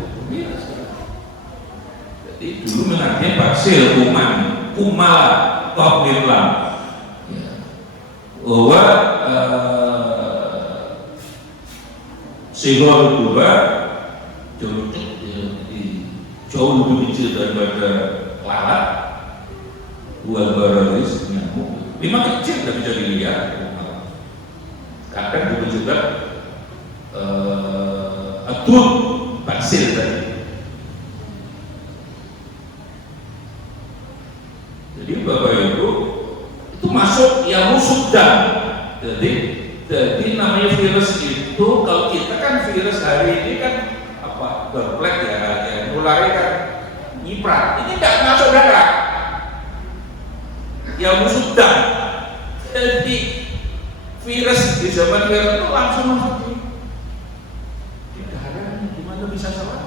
jadi dulu menariknya fasil, kuman, kummal, tohmirlam. Bahwa sihor dua jauh lebih kecil daripada lalat, buat baris nyamuk. Memang kecil tapi bisa dilihat. Kadang juga atun baksil tadi. Jadi Bapak Ibu itu masuk yang musudan. Jadi namanya virus itu, kalau kita kan virus hari ini kan apa droplet ya, nularnya kan nyiprat. Ini tidak masuk darah. Yang musudan. Jadi virus di zaman Fir'aun itu langsung masuk di darah. Gimana bisa salah?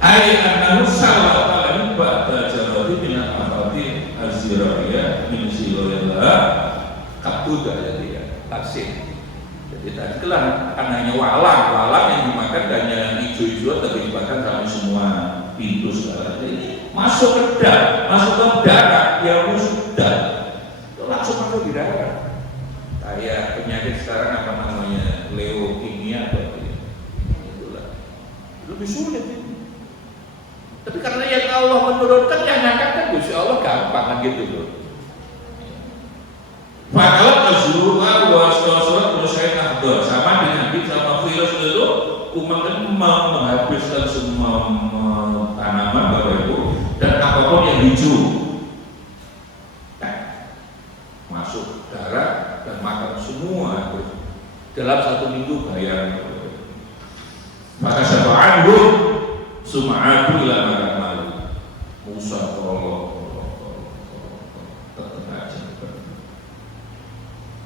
Ayat An-Nusal al ba'da jarodi min al-afati az-zira'iyah min siloyallah kabuda jadi taksin. Jadi tadi kelan hanya walang yang dimakan dan yang hijau-hijau tapi dimakan sama semua pintu segala. Ini masuk ke darah yang sudah itu langsung masuk di darah. Kayak penyakit sekarang apa namanya leukemia atau itulah lebih sulit ini. Tapi karena yang Allah menurunkan yang ngangkat kan Gusti Allah gampang kan gitu loh. Fakalat azruha wa surat musyai'in ahdar sama dengan sama virus itu kuman kan menghabiskan semua tanaman Bapak Ibu dan apapun yang hijau masuk darah dan makan semua dalam satu minggu bayar. Maka syafa'anhu sum'atu ila makan malu Musa tolong tetap aja.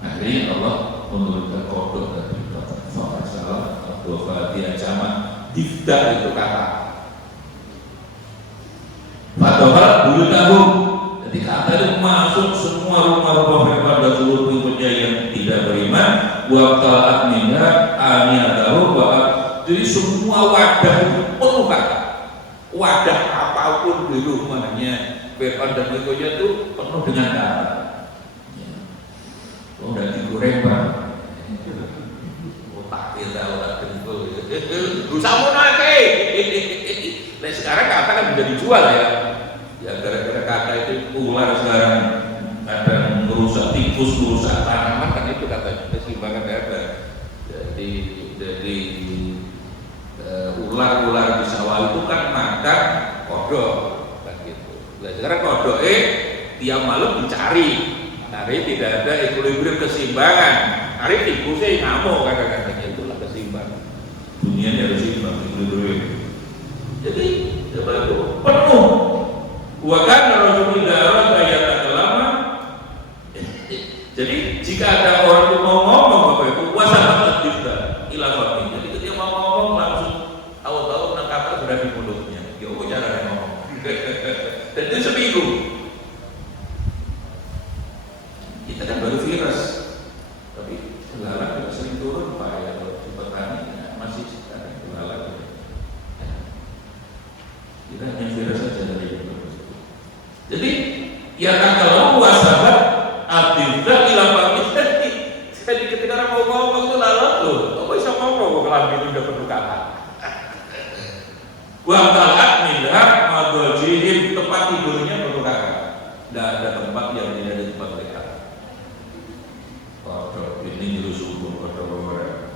Akhirnya Allah menurunkan kodok dari kata fasalah atau fatiha jama diftar itu kata fatahal bulu tahun. Jadi kata itu masuk semua rumah-rumah Fir'aun dan seluruh pengikutnya yang tidak beriman. Wa ta'at minha aniyatahu wa. Jadi semua wadah penuh kata. Wadah apapun di rumahnya Fir'aun dan pengikutnya itu penuh dengan kata. Udah digoreng Pak. Tak kita orang dengkul. Usahamu nake. Nah sekarang kata kan bisa dijual ya. Ya gara-gara kata itu ular sekarang kadang merusak tikus, merusak tanaman kan itu katanya keseimbangan darah. Jadi Jadi ular-ular di sawah itu kan makan kodok kan gitu. Nah, sekarang kodoknya tiap malam dicari, hari tidak ada equilibrium keseimbangan, hari tikusnya ngamuk kadang-kadang, itulah keseimbangan. Dunia ini harus seimbang, equilibrium. Jadi penuh. Bukan rojul idara kayak tak lama. Jadi jika ada orang yang mau ngomong apa itu wasabat juga ilafami. Jadi ketika mau ngomong langsung tahu-tahu kata sudah di mulutnya. Ya apa caranya ngomong? Dan itu seminggu. Kita kan baru virus, tapi segala juga sering turun Pak ya di petani masih sekarang segala. Kita hanya virus saja dari itu. Jadi ya kalau wasabat abdillah ilafami. Jadi ketika orang mau ngomong itu lalat loh. Kok bisa ngomong kalau itu udah perlu kata. Wa ta'at minha madajihim, tempat tidurnya perlu kata. Tidak ada tempat yang tidak ada tempat mereka. Waduh, ini juru subur, waduh.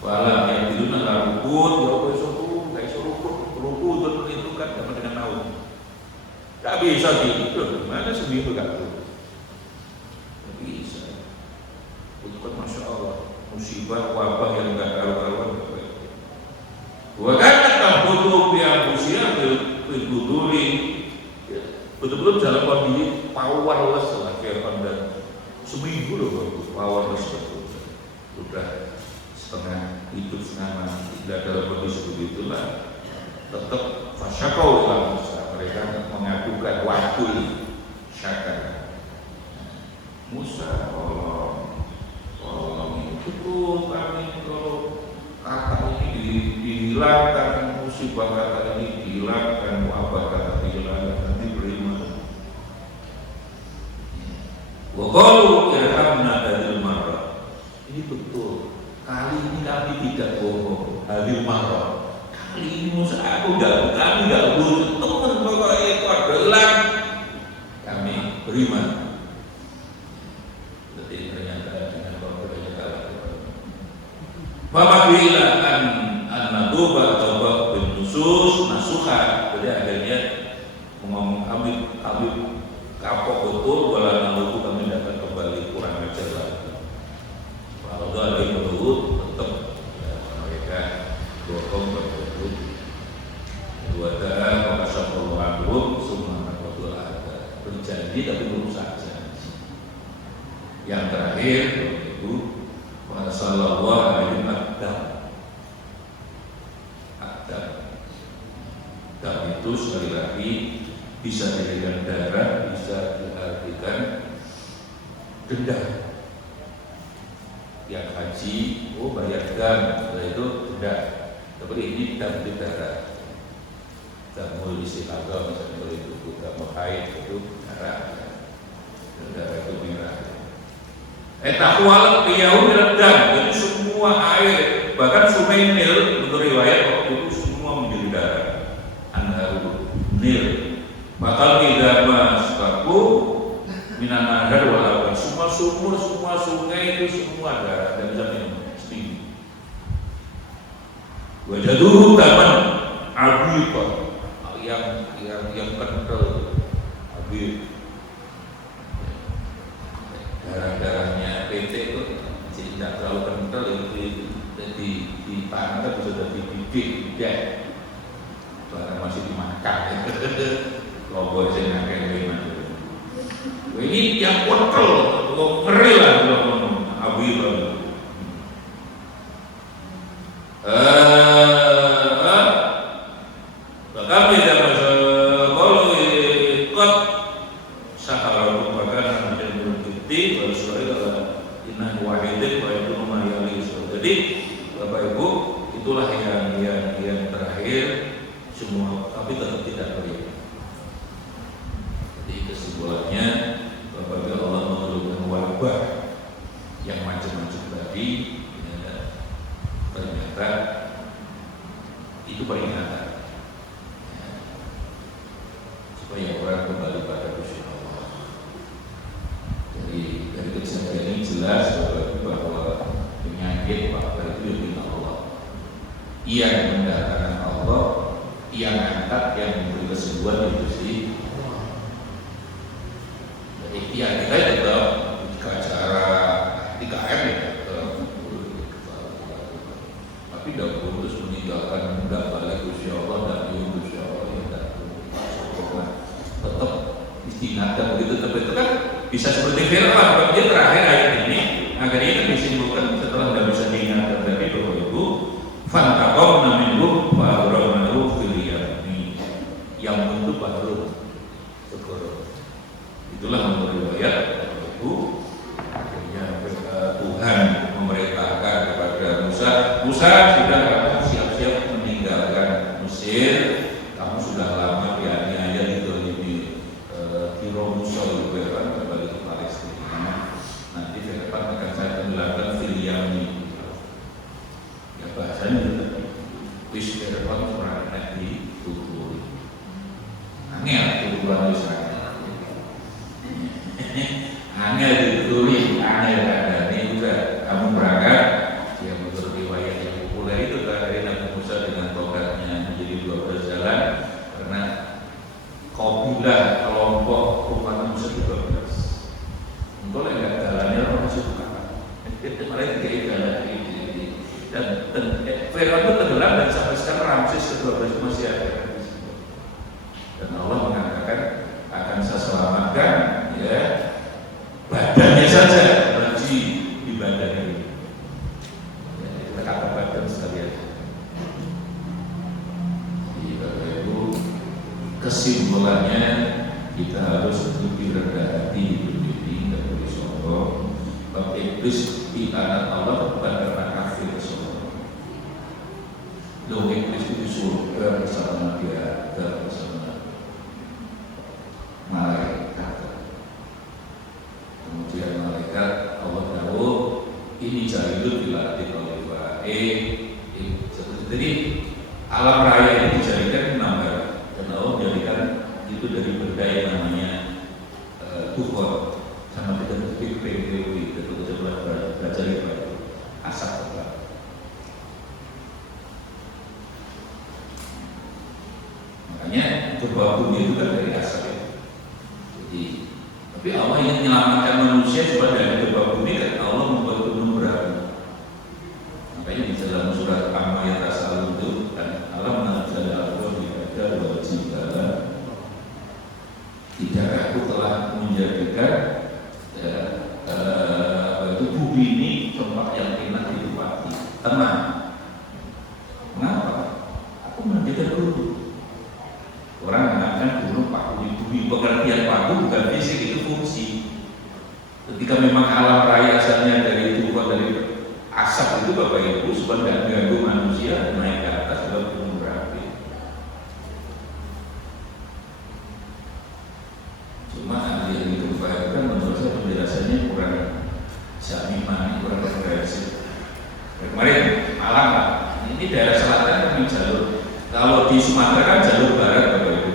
Walau yang tidur nggak rukun, ya apa suruh, nggak suruh rukun itu kan dapat dengan tahu. Nggak bisa gitu, mana seminggu nggak tuh? Nggak bisa. Itu kan masya Allah musibah wabah yang nggak karu-karuan. Waktu butuh yang usia berduri, betul-betul dalam kondisi powerless lah Fir'aun dan seminggu loh powerless betul, sudah setengah hidup setengah mati, tidak dalam kondisi begitulah, tetap fasyakau lah mereka mengadukan waktu ini syakar. Musa tolong itu tuh kami kalau kata ini dihilangkan, musibah kata ini dihilangkan, wabah kata dihilangkan, nanti beriman. Waqalu irhamna hadil marrah. Ini betul. Kali ini kami tidak bohong. Hadil marrah. Kali ini Musa kami nggak butuh teman pokoknya kode hilang. Kami beriman. Jadi pernyataan dengan pokoknya kalah. Bapak bilang an-naduba coba benusus nasuha. Jadi akhirnya ngomong kami kapok betul, walau namuku kami dapat kembali kurang ajar lagi. Kalau ada yang berurut tetap ya, mereka bohong berurut. Dua dah masa perluan semua betul ada berjanji tapi berusaha janji. Yang terakhir itu sallallahu alaihi wasallam dan itu sekali lagi bisa dijadikan darah, bisa diartikan denda. Yang haji, bayarkan, setelah itu denda. Tapi ini dam darah. Damul istiqamah misalnya kalau itu bukan haid itu darah. Darah itu merah. Takwal qiyau miradam, jadi semua air, bahkan sungai Nil menurut riwayat waktu itu semua menjadi darah. Anharu Nil. Bakal tidak masbaku minan nahar walaupun semua sumur, semua sungai itu semua darah dan bisa minum setinggi. Wajaduhu taman abiqa yang kental abid. Darah-darahnya PT itu tidak terlalu kental, di tanah kan bisa jadi bibit, karena masih dimakan. Logo saya ngakai lima. Ini yang kental, ngeri lah kalau abu itu. Bahkan beda masa kalau ikut sahara merupakan yang berbukti baru sekali kalau inah wahidin itu memayali. Jadi Bapak Ibu itulah yang terakhir semua, tapi tetap tidak beriman. Jadi kesimpulannya apabila Allah menurunkan wabah yang macam-macam tadi, ternyata itu peringatan supaya orang kembali pada Gusti Allah. Jadi dari kejadian ini jelas bahwa penyakit wabah itu yang mendatangkan Allah, yang angkat, yang memberi kesembuhan itu sih. Jadi ya kita tetap jika acara 3M ya, tapi tidak putus meninggalkan tidak balik Gusti Allah dan Gusti Allah ya tetap diingatkan begitu. Tapi itu kan bisa seperti firman dia terakhir ayat ini akhirnya kan disimpulkan setelah tidak bisa diingatkan tadi bahwa itu fantaqamna minhum wa aghraqnahu fil yammi yang bentuk baru syukur. Itulah menurut riwayat itu akhirnya Tuhan memerintahkan kepada Musa sudah kamu siap-siap meninggalkan Mesir, kamu sudah lama dianiaya di Tiro Musa kembali ke Palestina. Nanti ke depan akan saya tenggelamkan fil yammi. Ya bahasanya wis ke depan orang di tutur. Angel tuturan Israel. Angel dituturi, angel kadane juga kamu berangkat ya menurut riwayat yang populer itu dari Nabi Musa dengan tongkatnya menjadi 12 jalan karena kabilah kelompok umat Musa 12. Engkau enggak jalannya orang Musa bukan. Mereka kayak jalan dan Firaun itu tenggelam dan sampai sekarang Ramses ke-12 masih ada. Dan Allah mengatakan akan saya selamatkan ya badannya saja berarti di badan ini ya, kita kata badan sekalian. Jadi Bapak Ibu kesimpulannya kita harus lebih rendah hati berdiri dan boleh sombong. Bahwa iblis di anak Allah bukan karena kafir sombong. Loh iblis itu surga bersama dia bersama malaikat. Kemudian malaikat Allah tahu ini jahilun dilatih oleh jadi alam raya ini dijadikan nambah dan Allah menjadikan itu dari benda yang namanya tuhor sama kita PPW itu coba belajar itu asap apa makanya berbau bumi itu kan dari asap ya. Jadi tapi Allah ingin menyelamatkan manusia supaya dari berbau bumi kan Allah membuat gunung berapi. Makanya di dalam surat Al-Ma'idah Tasawuf itu kan Allah mengajar Allah dikata wajib tidak aku telah menjadikan itu bumi ini tempat yang enak ditempati tenang. Mengapa? Aku menjadikan gunung. Orang mengatakan gunung paku di bumi, pengertian paku bukan fisik itu fungsi. Ketika memang alam raya asalnya dari itu bukan dari asap itu Bapak Ibu supaya tidak mengganggu manusia naik ke atas sebab gunung berapi. Cuma ahli yang gempa itu kan menurut saya penjelasannya kurang jaminan, kurang komprehensif. Kemarin Malang Pak, ini daerah selatan kan jalur. Kalau di Sumatera kan jalur barat Bapak Ibu.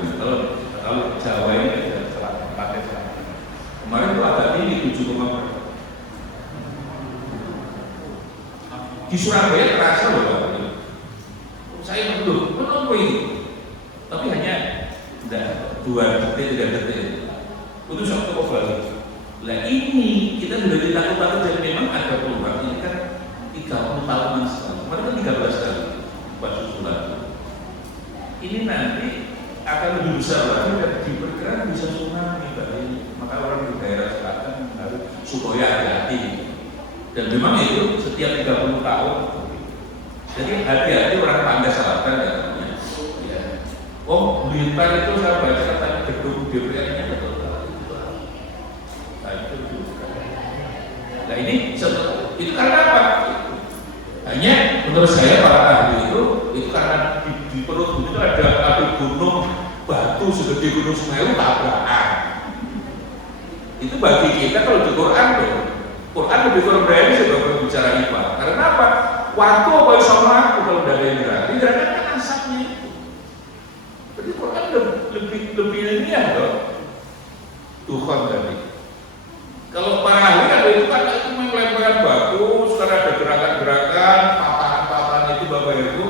Kalau Jawa ini kan jalur selatan, pantai selatan. Kemarin itu agak tinggi 7,4. Di Surabaya terasa loh Bapak Ibu. Saya menunggu ini, tapi hanya 2 detik 3 detik. Itu satu balik. Nah ini kita sudah ditakut-takut dan memang ada peluang ini kan 30 tahunan sekali. Kemarin kan 13 kali pas susulan. Ini nanti akan lebih besar lagi dan diperkirakan bisa tsunami Pak. Maka orang di daerah selatan harus supaya hati-hati. Dan memang itu setiap 30 tahun. Jadi hati-hati orang pantai selatan katanya. Ya. Oh, Blitar itu saya baca katanya gedung DPR-nya betul. Nah ini itu karena apa? Hanya menurut saya para ahli itu karena di perut bumi itu ada gunung batu segede gunung Semeru tabrakan. Itu bagi kita kalau di Quran loh, Quran lebih komprehensif kalau bicara ibadah. Karena apa? Waktu apa sama aku kalau dari neraka kan asapnya itu. Jadi Quran lebih ilmiah loh. Tuhan tadi. Kalau para ahli kan itu kan itu melemparkan batu, sekarang ada gerakan-gerakan, patahan-patahan itu Bapak Ibu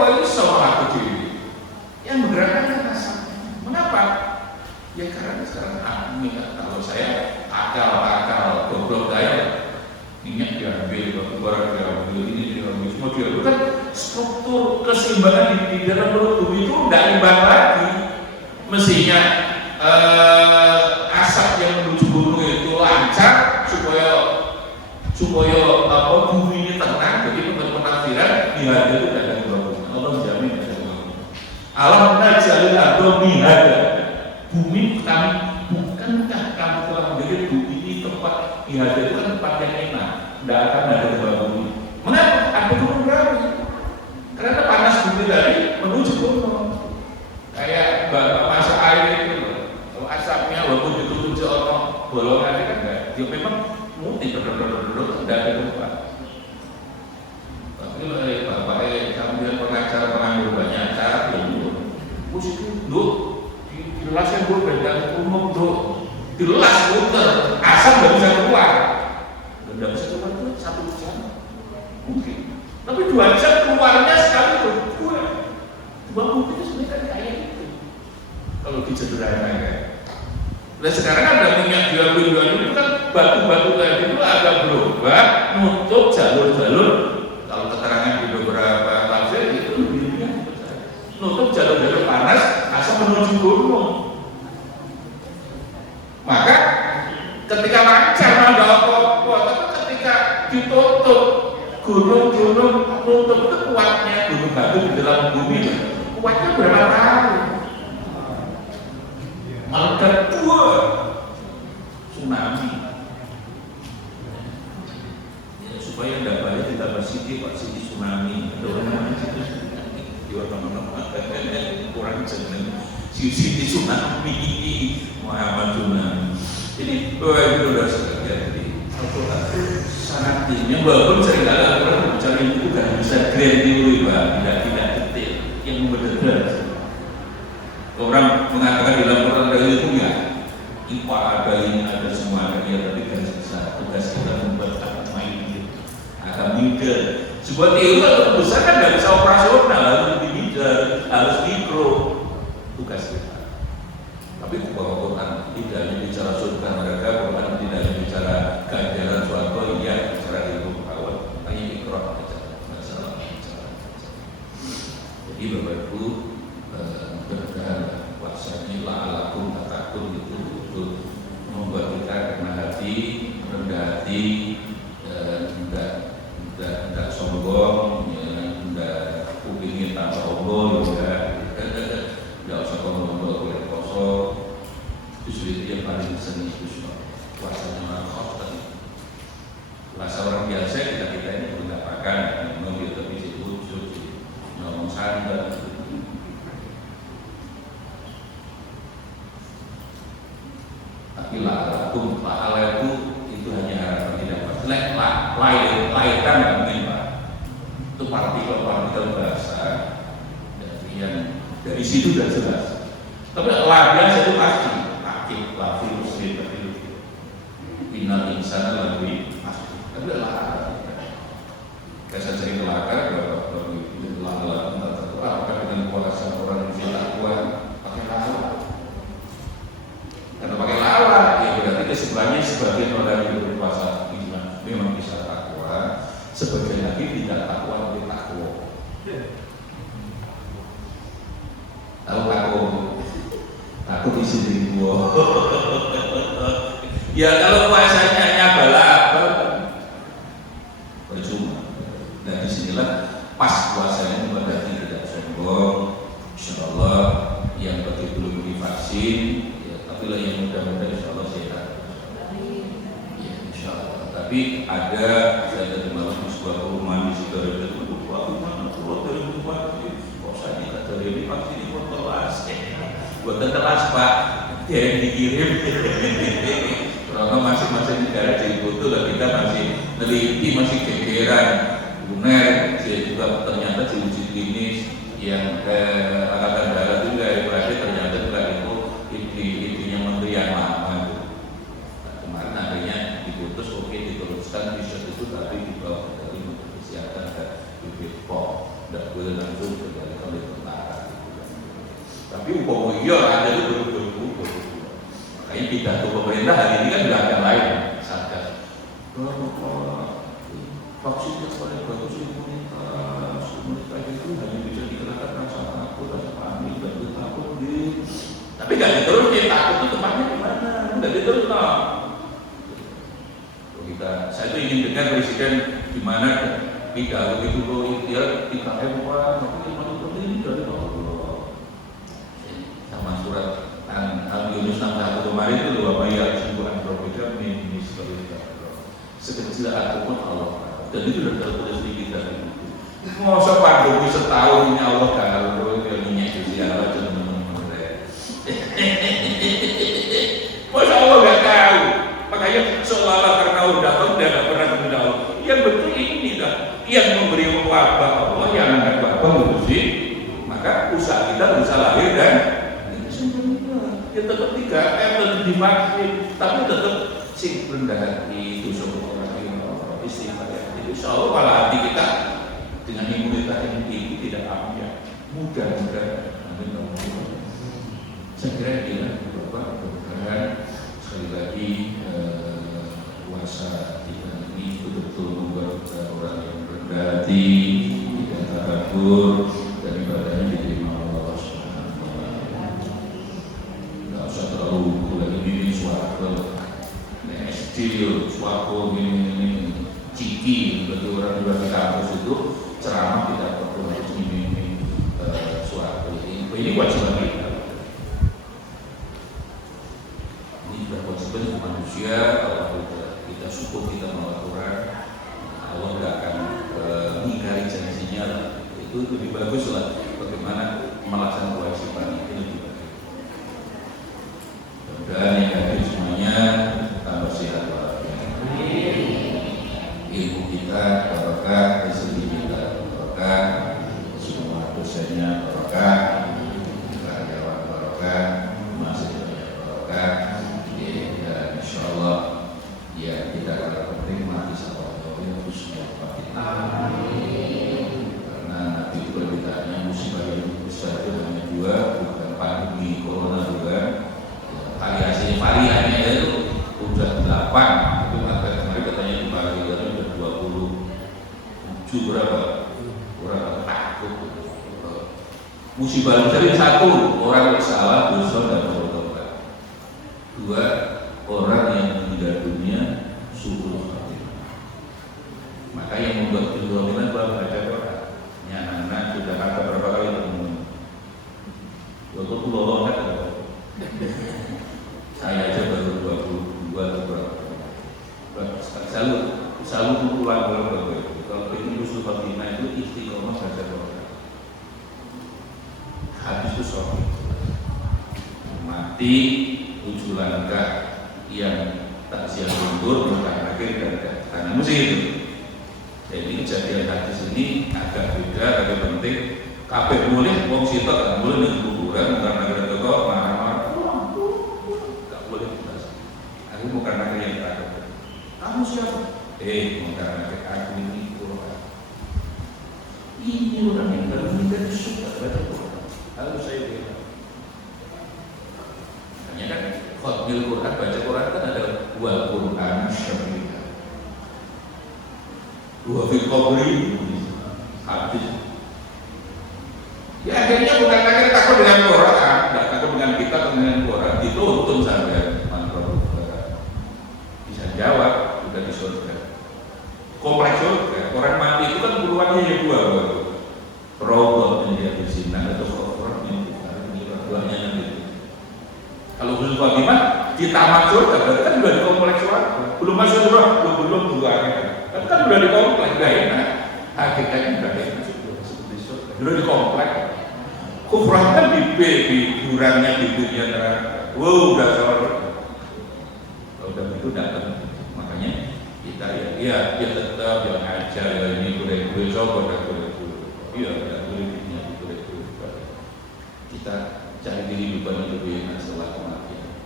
kok iso aku dhewe. Yang menggerakkan kan asapnya. Mengapa? Ya karena sekarang aku ingat kalau saya akal goblok saya minyak diambil, batu bara diambil, ini diambil, semua diambil kan struktur keseimbangan di dalam perut tubuh itu tidak imbang lagi. Mestinya asap yang menuju gunung itu lancar supaya bumi ini tenang. Jadi menurut penafsiran mihada itu tidak ada gangguan. Allah menjamin tidak ada gangguan. Alam najalil ardo mihada. Bumi kami bukankah kamu telah menjadi bumi ini tempat mihada itu kan tempat yang enak, tidak akan ada gangguan. Mengapa? Ada gunung berapi. Karena panas bumi tadi menuju gunung. Kayak masak air itu loh. Kalau asapnya walaupun ditutup seorang bolongan kan enggak. Dia memang mungkin tidak ada tempat. Tapi bapak sambil pengacara pengambil banyak cara itu, musik itu dilasnya gue beda umum tuh, dilas muter, asam nggak bisa keluar, nggak bisa keluar itu 1 jam mungkin. Tapi 2 jam keluarnya sekali tuh dua mungkin itu sebenarnya kan kayak gitu. Kalau disederhanakan. Nah sekarang ada minyak diambil itu kan batu-batu tadi itu agak berubah, nutup jalur-jalur. Kalau keterangan di beberapa tafsir itu lebih nutup jalur-jalur panas asal menuju gunung. Maka ketika lancar nggak apa-apa, tapi ketika ditutup gunung-gunung nutup itu kuatnya gunung batu di dalam bumi kuatnya berapa tahun? Meledak tsunami. Ya, supaya tidak balik kita bersih Pak Siti tsunami. Kurang jeneng Siti tsunami, Muhammad tsunami. Jadi itu sudah terjadi. Sangatnya walaupun seringkali orang bicara itu bukan bisa grand teori Pak, tidak detail, yang benar-benar. Orang mengatakan di dalam Quran ada itu ya, IPA ada ini ada semua ada dia, tapi garis besar tugas kita membuat agak middle. Sebuah teori kalau besar kan nggak bisa operasional, harus lebih middle, harus mikro tugas kita. Tapi bahwa Quran tidak hanya bicara surga neraka, Quran tidak hanya bicara ganjaran suatu, iya bicara ilmu pengetahuan, hanya ikrar aja, masalah. Jadi Bapak Ibu berdoa puasanya la'alakum tatakun itu untuk membuat kita rendah hati, rendah hati, tidak sombong, tidak kupingin tanpa ombol, tidak usah ngomong boleh kosong. Justru itu yang paling seni itu puasanya malah tadi. Puasa orang biasa kita ini belum makan, minum dia tapi lucu, ngomong santai. Tapi la'alakum, pahala itu hanya harapan tidak pasti. Lahirkan nggak mungkin Pak. Itu partikel bahasa yang dari situ sudah jelas. Tapi biasa itu pasti. Akib, lafi, muslim, tapi inal insana lebih pasti. Tapi saya sering kelakar bahwa apakah dengan puasa orang bisa takwa pakai lawan? Karena pakai lawan, ya berarti kesimpulannya sebagian orang yang berpuasa memang bisa takwa, sebagian lagi tidak takwa lebih takwa. Tahu aku di sini gua. Ya kalau puasanya hanya balap, percuma. Dan disinilah pas puasanya berarti tidak sombong. Insyaallah yang bagi belum divaksin. Tapi yang mudah-mudahan insya Allah sehat. Ya insya Allah. Tapi ada saya tadi malam di sebuah perumahan di Sidoarjo itu mana keluar dari rumah kok saya tidak dari ini vaksin ini buat telas. Buat telas Pak, dia yang dikirim. Karena masing-masing negara jadi foto dan kita masih meneliti masih gegeran. Luner, dia juga ternyata diuji klinis yang angkatan darat juga berarti ternyata juga itu intinya menteri yang lama. Kemarin akhirnya diputus oke diteruskan riset itu tapi di bawah dari Menteri Kesehatan dan BPOM tidak boleh langsung ke Tapi umpama iya ada itu betul. Makanya pidato pemerintah hari ini kan nggak ada lain Satgas. Vaksinnya paling bagus imunitas itu hanya bisa dikenakan rasa takut, rasa panik, dan takut gitu. Tapi nggak diterusin, takut itu tempatnya di mana? Nggak diterusin. Saya tuh ingin dengar presiden di mana pidato itu loh, dia 3M tapi 50% dari Allah. Sama surat Al-Yunus 61 kemarin itu loh, apa ya, simpulan berbeda minister sekecil apapun Allah. Dan itu sudah tertulis di kita. Masa pandemi setahun ini Allah kalau dia minyak sosial aja teman-teman saya. Masa Allah nggak tahu? Makanya seolah-olah karena udah tahu dia nggak pernah tahu. Yang betul ini dah, yang memberi wabah Allah, yang angkat wabah ngurusi. Maka usaha kita bisa lahir dan itu sebenarnya ya tetap 3M tetap divaksin, tapi tetap sing rendah hati itu semua orang yang istighfar. Insya Allah kalau hati kita dengan imunitas yang tinggi tidak ambil mudah-mudahan. Saya kira dia Bapak mudah-mudahan sekali lagi puasa kita ini betul-betul membuat orang yang rendah hati, tidak takabur, dan ibadahnya diterima Allah Subhanahu wa Ta'ala. Tidak usah terlalu ini suatu suatu ini ciki bagi orang di kampus itu ceramah tidak perlu harus ini suatu ini kewajiban kita. Ini sudah kewajiban manusia. Kalau kita syukur kita melakukan, Allah tidak akan mengingkari janjinya. Itu lebih bagus lah bagaimana melaksanakan kewajiban itu lebih bagus. Dan yang hadir semuanya tambah sehat walafiat. Ilmu kita barokah, rezeki kita barokah, semua dosennya barokah, karyawan barokah, mahasiswanya barokah. Dan insya Allah ya kita akan penting mati sama Allah yang khususnya Karena Nabi itu berbedanya musibah yang besar itu hanya dua, bukan pandemi corona juga. Variannya itu udah 8, itu kemarin katanya di Bali udah 27 berapa takut. Musibah besar satu, orang salah dosa dan bertobat. 2, orang yang meninggal dunia subuh khatimah. Maka yang membuat kedominan baca Quran. Anak sudah kata berapa kali ketemu. Waktu itu lolos kan ada. Saya aja baru 22 atau berapa. Selalu pulang kalau ini Yusuf Fatimah itu istiqomah baca Quran. Habis itu sholat. Mati 7 langkah yang tak siap mundur maka akhir dan karena musik itu. Jadi kejadian hadis ini agak beda, agak penting. Kabeh boleh, wong sitok kan boleh ning kuburan karena kita kok marah-marah. Aku bukan lagi yang takut. Kamu siapa? Bukan lagi aku ini Quran. Ini orang yang tidak suka baca Quran. Lalu saya bilang, hanya kan khotbil Quran, baca Quran kan ada dua Quran syariah. Dua fil qabri hadis. Ya akhirnya bukan lagi takut dengan Quran, tidak takut dengan kita, dengan Quran. Dituntun saja. Jawab sudah di surga. Kompleks surga. Orang mati itu kan puluhannya ya 2 robot yang dia di sini atau orang yang duanya yang gitu. Kalau khusus Fatimah di taman surga berarti kan sudah di kompleks surga. Belum masuk surga, belum duanya. Tapi kan sudah di kompleks, gak enak. Hakikatnya sudah enak seperti surga. Sudah di kompleks. Kufrah kan di jurangnya di dunia neraka. Wow, udah surga. Kalau udah itu datang. Kita ya tetap yang aja ya ini boleh coba dan boleh iya dan boleh kita cari kehidupan yang lebih enak setelah kematian.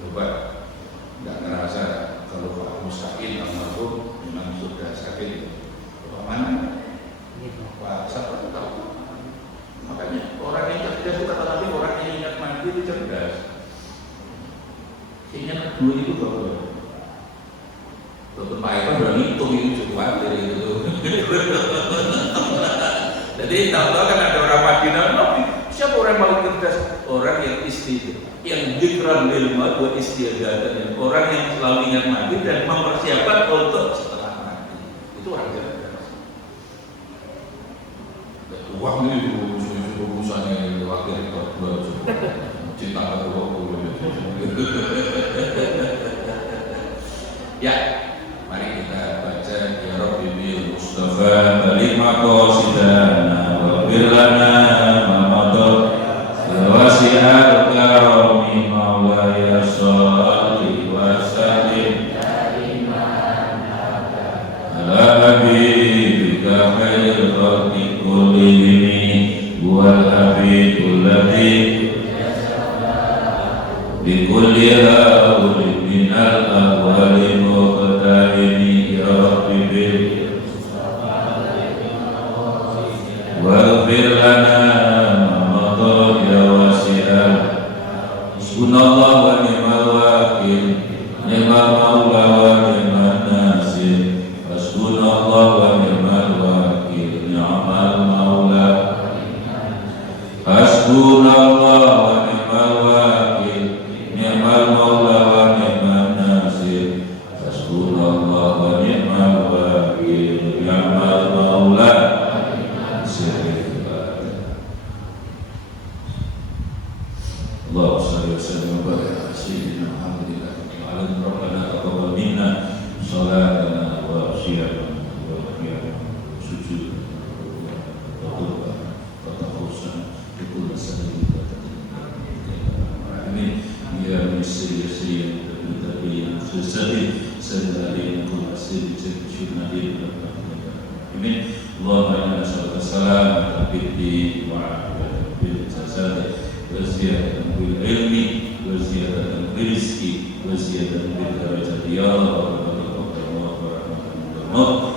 Coba nggak ngerasa kalau Pak Mustaqil almarhum memang sudah sakit. Pak mana? Pak siapa tahu? Makanya orang yang tidak suka tapi orang dua itu berapa? Dokter Pak Eko udah ngitung itu cukup khawatir itu. Jadi tahu-tahu kan ada orang Madinah, siapa orang yang paling cerdas? Orang yang yang dikram ilmu buat istiadat, orang yang selalu ingat mati dan mempersiapkan untuk setelah mati. Itu orang cerdas. Uang ini urusannya wakil rektor dua cinta aku. Ya, mari kita baca ya Rabbi bil Mustafa balik maqasidana wa birlana mamadot wasi'al karami mawlaya sholli wa sallim ala habibika khairil khalqi kullihim wal habibul ladzi bikulli haulin minal awwali muqtadimi ya Rabbi bil waghfir lana ma madha ya wasi'al hasbunallah wa ni'mal wakil ni'mal maula wa ni'man nasir hasbunallah wa ni'mal wakil ni'mal maula hasbunallah wa ni'mal wakil ni'mal maula wa ni'man nasir hasbunallah wa ni'mal wakil ni'mal maula Allahumma shalli wa sallim wa barik ala sayyidina Muhammadin wa ala alihi rabbana taqabbal minna salatana wa siyamana wa qiyamana wa sujudana wa qurbana wa tafawusana bi kulli sayyidin amin ya muyassir yassir tabiin sayyid sayyidina kulli sayyidina amin Allahumma shalli wa sallim ala nabiyyina wa ala alihi وزيادة بالعلم وزيادة بالرزق وزيادة بالدرجات يا رب العالمين.